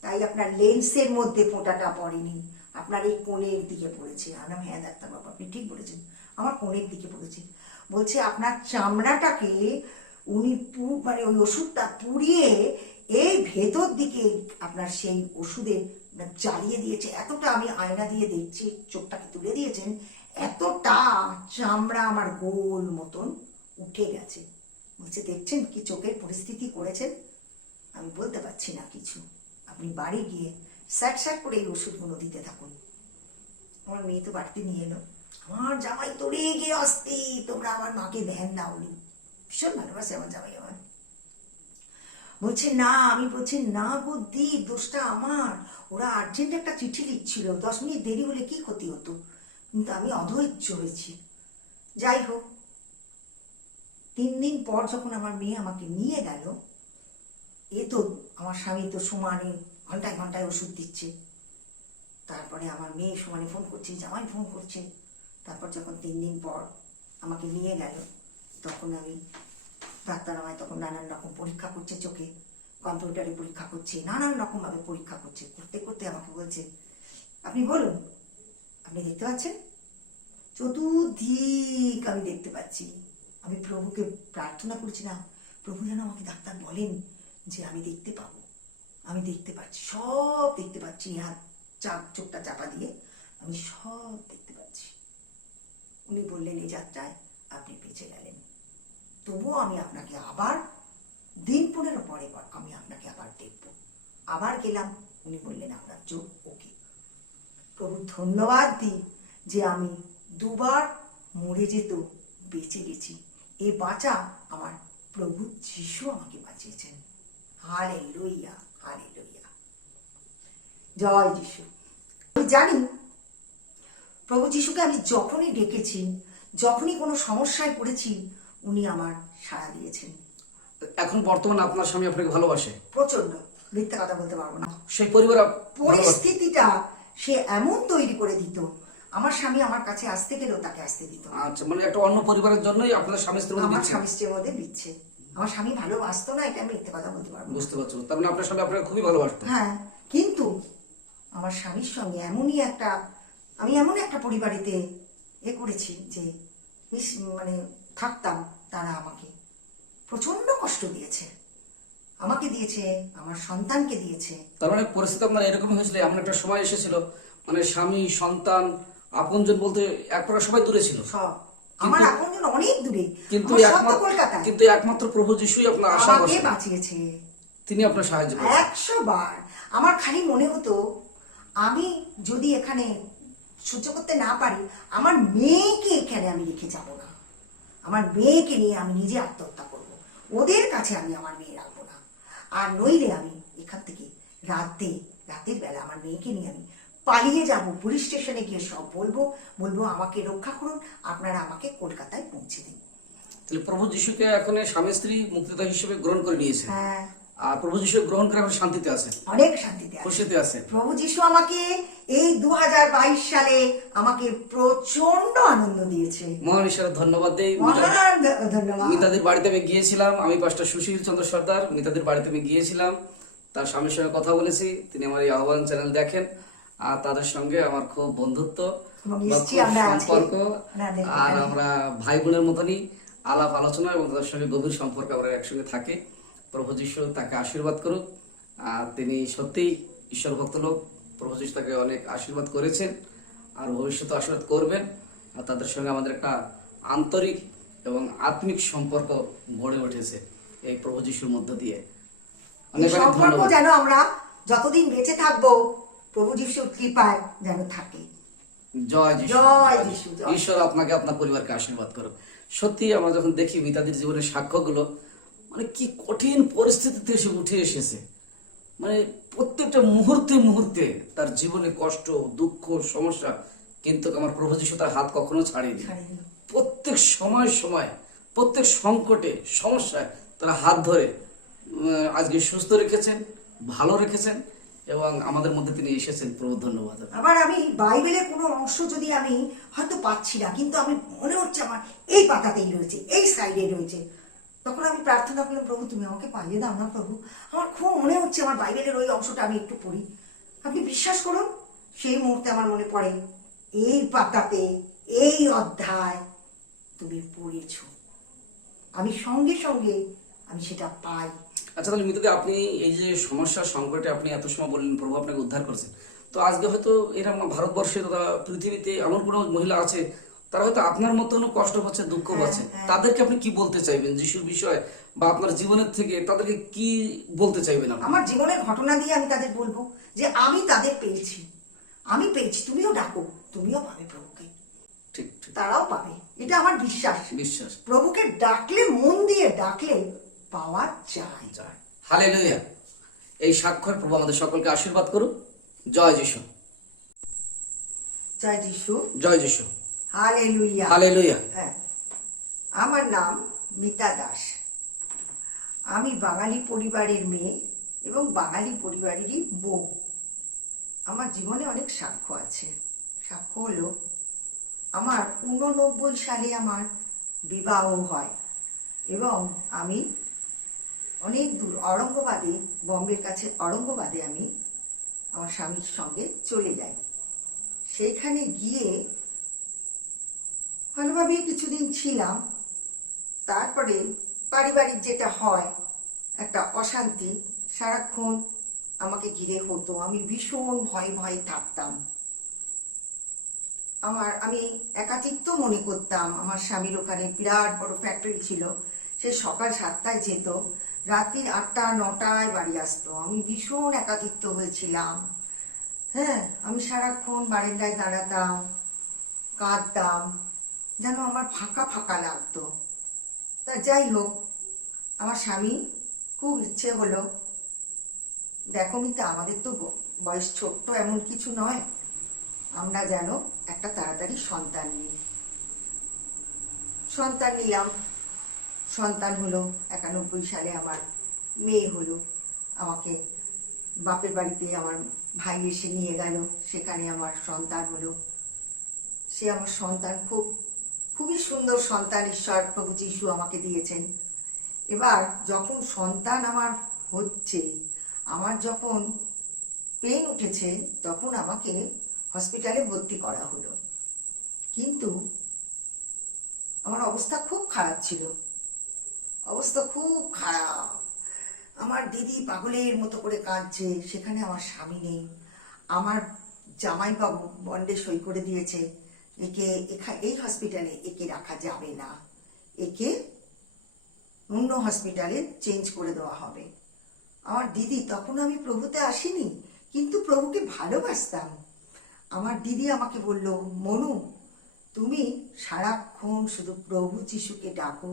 তাই আপনার লেন্সের মধ্যে ফোঁটাটা পড়েনি, আপনার এই কোণের দিকে পড়েছে। আমি, হ্যাঁ ডাক্তারবাবু আপনি ঠিক বলেছেন, আমার কোণের দিকে পড়েছে। বলছে, আপনার চামড়াটাকে উনি মানে ওই ওষুধটা পুড়িয়ে এই ভেতর দিকে আপনার সেই ওষুধে জ্বালিয়ে দিয়েছে। এতটা, আমি আয়না দিয়ে দেখছি, চোখটাকে তুলে দিয়েছেন, এতটা চামড়া আমার গোল মতন উঠে গেছে। বলছে, দেখছেন কি চোখের পরিস্থিতি করেছেন? আমি বলতে পারছি না কিছু, আপনি বাড়ি গিয়ে স্যাট স্যাট করে এই ওষুধগুলো দিতে থাকুন। আমার মেয়ে তো বাড়িতে নিয়ে এলো, আমার জামাই তো রেগে আসতে, তোমরা আমার মাকে ধ্যান দাওনি। ভীষণ ভালোবাসে আমার জামাই আমার। বলছে না, আমি বলছি না গো দীপ, দোষটা আমার, ওরা আর্জেন্ট একটা চিঠি লিখছিল, 10 মিনিট দেরি হলে কি ক্ষতি হতো, কিন্তু আমি অধৈর্য হয়েছি। যাই হোক, 3 দিন পর যখন আমার মেয়ে আমাকে নিয়ে গেল, এ তো আমার স্বামী তো সমানে ঘন্টায় ঘন্টায় ওষুধ দিচ্ছে, তারপরে আমার মেয়ে সমানে ফোন করছে, জামাই ফোন করছে। তারপর যখন 3 দিন পর আমাকে নিয়ে গেল, তখন আমি, ডাক্তার আমায় তখন নানান রকম পরীক্ষা করছে, চোখে কম্পিউটারে পরীক্ষা করছে, নানান রকমভাবে পরীক্ষা করছে, করতে করতে আমাকে বলছে, আপনি বলুন, আপনি দেখতে পাচ্ছেন? চতুর্দিক আমি দেখতে পাচ্ছি। আমি প্রভুকে প্রার্থনা করছি, না প্রভু যেন আমাকে ডাক্তার বলেন যে আমি দেখতে পাবো। আমি দেখতে পাচ্ছি, সব দেখতে পাচ্ছি, হাত চোখটা চাপা দিয়ে আমি সব দেখতে পাচ্ছি। উনি বললেন, এই যাত্রায় আপনি বেঁচে গেলেন, তবুও আমি আপনাকে আবার দিন 15 পরে আমি আপনাকে আবার দেখব। আবার গেলাম, উনি বললেন, আপনার চোখ ওকে। প্রভু ধন্যবাদ দিই যে আমি 2 বার মরে যেত বেঁচে গেছি। এই বাঁচা আমার প্রভু যিশু আমাকে বাঁচিয়েছেন। হালেলুয়া, হালেলুয়া, জয় যিশু। আমি জানি প্রভু যিশুকে আমি যখনই ডেকেছি, যখনই কোনো সমস্যায় পড়েছি, উনি আমার সাড়া দিয়েছেন। এখন বর্তমানে আপনার স্বামী আপনাকে ভালোবাসে? প্রচন্ড, মিথ্যা কথা বলতে পারবো না। সেই পরিবার পরিস্থিতিটা সে এমন তৈরি করে দিত, আমার স্বামী আমার কাছে আসতে গেলেও তাকে আসতে দিত। আচ্ছা, মানে একটা অন্য পরিবারের জন্যই আপনার স্বামী স্ত্রীর মধ্যে আমার বিচ্ছেদ? স্বামী স্ত্রীর মধ্যে বিচ্ছেদ। আমার স্বামী ভালোবাসতো না, এটা আমি মিথ্যে কথা বলতে পারবো না। বুঝতে পারছো? তার মানে আপনার স্বামী আপনাকে খুবই ভালোবাসতো? হ্যাঁ, কিন্তু আমার স্বামীর সঙ্গে আমি এমন একটা পরিবারেতে করেছি যে মানে থাকতাম, তারা আমাকে প্রচন্ড কষ্ট দিয়েছে, আমাকে দিয়েছে, আমার সন্তানকে দিয়েছে। তার মানে পরিস্থিতি আপনার এরকমই হয়েছিল, এমন একটা সময় এসেছিল মানে স্বামী, সন্তান, আপনজন বলতে এক প্রকার সবাই দূরে ছিল। সব আমার আপনজন অনেক দূরে, কিন্তু কলকাতায়, কিন্তু একমাত্র প্রভু যিশুই আপনার আশা আমাকে বাঁচিয়েছে। তিনি আপনার সাহায্য করেছেন 100 বার। আমার খালি মনে হতো, আমি যদি এখানে সহ্য করতে না পারি, আমার মেয়েকে এখানে আমি রেখে যাব না, আমার মেয়েকে নিয়ে আমি নিজে আত্মহত্যা করব, ওদের কাছে আমি আমার মেয়ে রাখবো না। আর নইলে আমি এখান থেকে রাতের বেলা আমার মেয়েকে নিয়ে আমি পালিয়ে যাব, পুলিশ স্টেশনে গিয়ে সব বলবো আমাকে রক্ষা করুন, আপনারা আমাকে কলকাতায় পৌঁছে দিন। তাহলে প্রভু যিশুকে এখন স্বামী স্ত্রী মুক্তিদাতা হিসেবে গ্রহণ করে নিয়েছে। হ্যাঁ, আর প্রভু যিশু গ্রহণ করে এখন শান্তিতে আছে, অনেক শান্তিতে আছে, খুশিতে আছে। প্রভু যিশু আমাকে এই 2022 সালে আমাকে প্রচন্ড আনন্দ দিয়েছে। মহান ঈশ্বরের ধন্যবাদ দেই। ধন্যবাদ। মিতাদের বাড়িতে আমি গিয়েছিলাম, আমি পাস্টর সুশীল চন্দ্র সর্দার, মিতাদের বাড়িতে আমি গিয়েছিলাম, তার স্বামীর সঙ্গে কথা বলেছি, তিনি আমার এই আহ্বান চ্যানেল দেখেন। আর তাদের সঙ্গে আমার খুব বন্ধুত্ব এবং বা এসছি খুব আমরা আজকে সম্পর্ক। ওনাদের আর এখানে। আমরা ভাই বোনের মতনই আলাপ আলোচনা এবং তাদের সঙ্গে গভীর সম্পর্ক আমরা একসঙ্গে থাকি। প্রভু যিশু তাকে আশীর্বাদ করুক। আর তিনি সত্যিই ঈশ্বর ভক্ত লোক। প্রভু যিশু তাকে অনেক আশীর্বাদ করেছেন আর ভবিষ্যতে আশীর্বাদ করবেন। আর তাদের সঙ্গে আমাদের একটা আন্তরিক এবং আত্মিক সম্পর্ক গড়ে উঠেছে এই প্রভু যিশুর মধ্য দিয়ে। এই অনেক অনেক সম্পর্ক ধন্যবাদ। যেন আমরা যতদিন বেঁচে থাকবো প্রভু যিশুর কৃপায় যেন থাকে। জয় যিশু, জয় যিশু, জয়। ঈশ্বর আপনাকে আপনার পরিবারকে আশীর্বাদ করুক। সত্যি আমরা যখন দেখি মিতাদির জীবনের সাক্ষ্যগুলো, মানে কি কঠিন পরিস্থিতিতে সে উঠে এসেছে। মানে প্রত্যেকটা মুহূর্তে মুহূর্তে তার জীবনে কষ্ট, দুঃখ, সমস্যা, কিন্তু আমার প্রভু যিশু তার হাত কখনো ছাড়েনি। ছাড়েনি। প্রত্যেক সময় সময়, প্রত্যেক সংকটে, সমস্যায় তারা হাত ধরে আজকে সুস্থ রেখেছেন, ভালো রেখেছেন এবং আমাদের মধ্যে তিনি এসেছেন। প্রভু ধন্যবাদ। আবার আমি বাইবেলের কোনো অংশ যদি আমি হয়তো পাচ্ছি না, কিন্তু আমি মনে হচ্ছে আমার এই পাতাতেই রয়েছে, এই সাইডে রয়েছে, তখন আমি প্রার্থনা করলাম, প্রভু তুমি আমাকে পাইয়ে দাও না প্রভু, আমার খুব মনে হচ্ছে আমার বাইবেলের ওই অংশটা আমি একটু পড়ি। আপনি বিশ্বাস করুন, সেই মুহূর্তে আমার মনে পড়ে এই পাতাতে এই অধ্যায় তুমি পড়েছ। আমি সঙ্গে সঙ্গে আমি সেটা পাই। আচ্ছা, তাহলে মিতুদি, আপনি এই যে সমস্যার সংকটে আপনি এত সময় বললেন প্রভু আপনাকে উদ্ধার করছেন, তো আজকে হয়তো এরকম ভারতবর্ষে তথা পৃথিবীতে এমন কোনো মহিলা আছে তারা হয়তো আপনার মতনও কষ্ট পাচ্ছে, দুঃখ পাচ্ছে, তাদেরকে আপনি কি বলতে চাইবেন যিশুর বিষয়ে, বা আপনার জীবনের থেকে তাদেরকে কি বলতে চাইবেন আপনি? আমার জীবনের ঘটনা দিয়ে আমি তাদের বলবো যে আমি তাদের পেয়েছি, আমি পেয়েছি, তুমিও ডাকো, তুমিও পাবে প্রভুকে, ঠিক ঠিক, তারাও পাবে, এটা আমার বিশ্বাস। বিশ্বাস। প্রভুকে ডাকলে, মন দিয়ে ডাকলে পাওয়া যায়। জয়, হালেলুয়া। এই সাক্ষর প্রভু আমাদের সকলকে আশীর্বাদ করুন। জয় যিশু, জয় যিশু, জয় যিশু, হালেলুয়া। হালেলুয়া। হ্যাঁ, আমার নাম মিতা দাস। আমি বাঙালি পরিবারের মেয়ে এবং বাঙালি পরিবারেরই বউ। আমার জীবনে অনেক সাক্ষ্য আছে। সাক্ষ্য হলো, আমার 89 সালে আমার বিবাহ হয় এবং আমি অনেক দূর অরঙ্গবাদে, বম্বের কাছে অরঙ্গবাদে আমি আমার স্বামীর সঙ্গে চলে যাই। সেখানে গিয়ে ভালোভাবে কিছুদিন ছিলাম। তারপরে পারিবারিক যেটা হয়, একটা অশান্তি সারাক্ষণ আমাকে ঘিরে হতো। আমি ভীষণ ভয়ে ভয়ে থাকতাম। আমি একাকিত্ব মনে করতাম। আমার স্বামীর ওখানে বিরাট বড় ফ্যাক্টরি ছিল, সে সকাল 7টায় যেত, রাত্রির 8টা 9টায় বাড়ি আসতো। আমি ভীষণ একাকিত্ব হয়েছিলাম। হ্যাঁ, আমি সারাক্ষণ বারান্দায় দাঁড়াতাম, কাঁদতাম, যেন আমার ফাঁকা ফাঁকা লাগতো। তা যাই হোক, আমার স্বামী খুব ইচ্ছে হলো, দেখো মিতা, আমাদের তো বয়স ছোট্ট এমন কিছু নয়, আমরা যেন একটা তাড়াতাড়ি সন্তান নিই। সন্তান নিলাম। সন্তান হলো 91 সালে, আমার মেয়ে হলো। আমাকে বাপের বাড়িতে আমার ভাই এসে নিয়ে গেল, সেখানে আমার সন্তান হলো। সে আমার সন্তান, খুবই সুন্দর সন্তান ঈশ্বর প্রভু যিশু আমাকে দিয়েছেন। এবার যখন সন্তান আমার হচ্ছে, আমার যখন পেন উঠেছে, তখন আমাকে হসপিটালে ভর্তি করা হলো। কিন্তু আমার অবস্থা খুব খারাপ ছিল, অবস্থা খুব খারাপ। আমার দিদি পাগলের মতো করে কাঁদছে, সেখানে আমার স্বামী নেই। আমার জামাইবাবু বন্ডে সই করে দিয়েছে, একে এই হসপিটালে একে রাখা যাবে না, একে অন্য হসপিটালে চেঞ্জ করে দেওয়া হবে। আমার দিদি, তখন আমি প্রভুতে আসিনি, কিন্তু প্রভুকে ভালোবাসতাম। আমার দিদি আমাকে বলল, মনু, তুমি সারাক্ষণ শুধু প্রভু যিশুকে ডাকো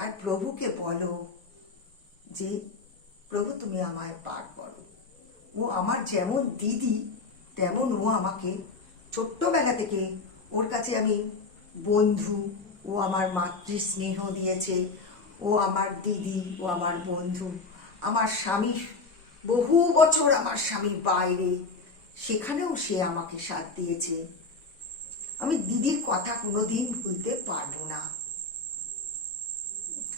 আর প্রভুকে বলো যে প্রভু তুমি আমায় পার করো। ও আমার যেমন দিদি, তেমন ও আমাকে ছোট্টবেলা থেকে, ওর কাছে আমি বন্ধু, ও আমার মাতৃ স্নেহ দিয়েছে, ও আমার দিদি, ও আমার বন্ধু। আমার স্বামী, বহু বছর আমার স্বামী বাইরে, সেখানেও সে আমাকে সাথ দিয়েছে। আমি দিদির কথা কোনোদিন ভুলতে পারবো না।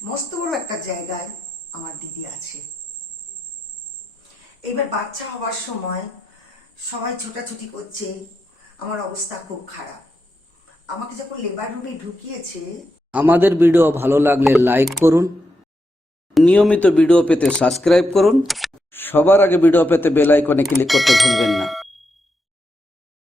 মস্ত বড় একটা জায়গায় আমার দিদি আছে। এবার বাচ্চা হওয়ার সময় সবাই ছোটাছুটি করছে, আমার অবস্থা খুব খারাপ। আমাকে যখন লেবার রুমে ঢুকিয়েছে, আমাদের ভিডিও ভালো লাগলে লাইক করুন, নিয়মিত ভিডিও পেতে সাবস্ক্রাইব করুন, সবার আগে ভিডিও পেতে বেল আইকনে ক্লিক করতে ভুলবেন না।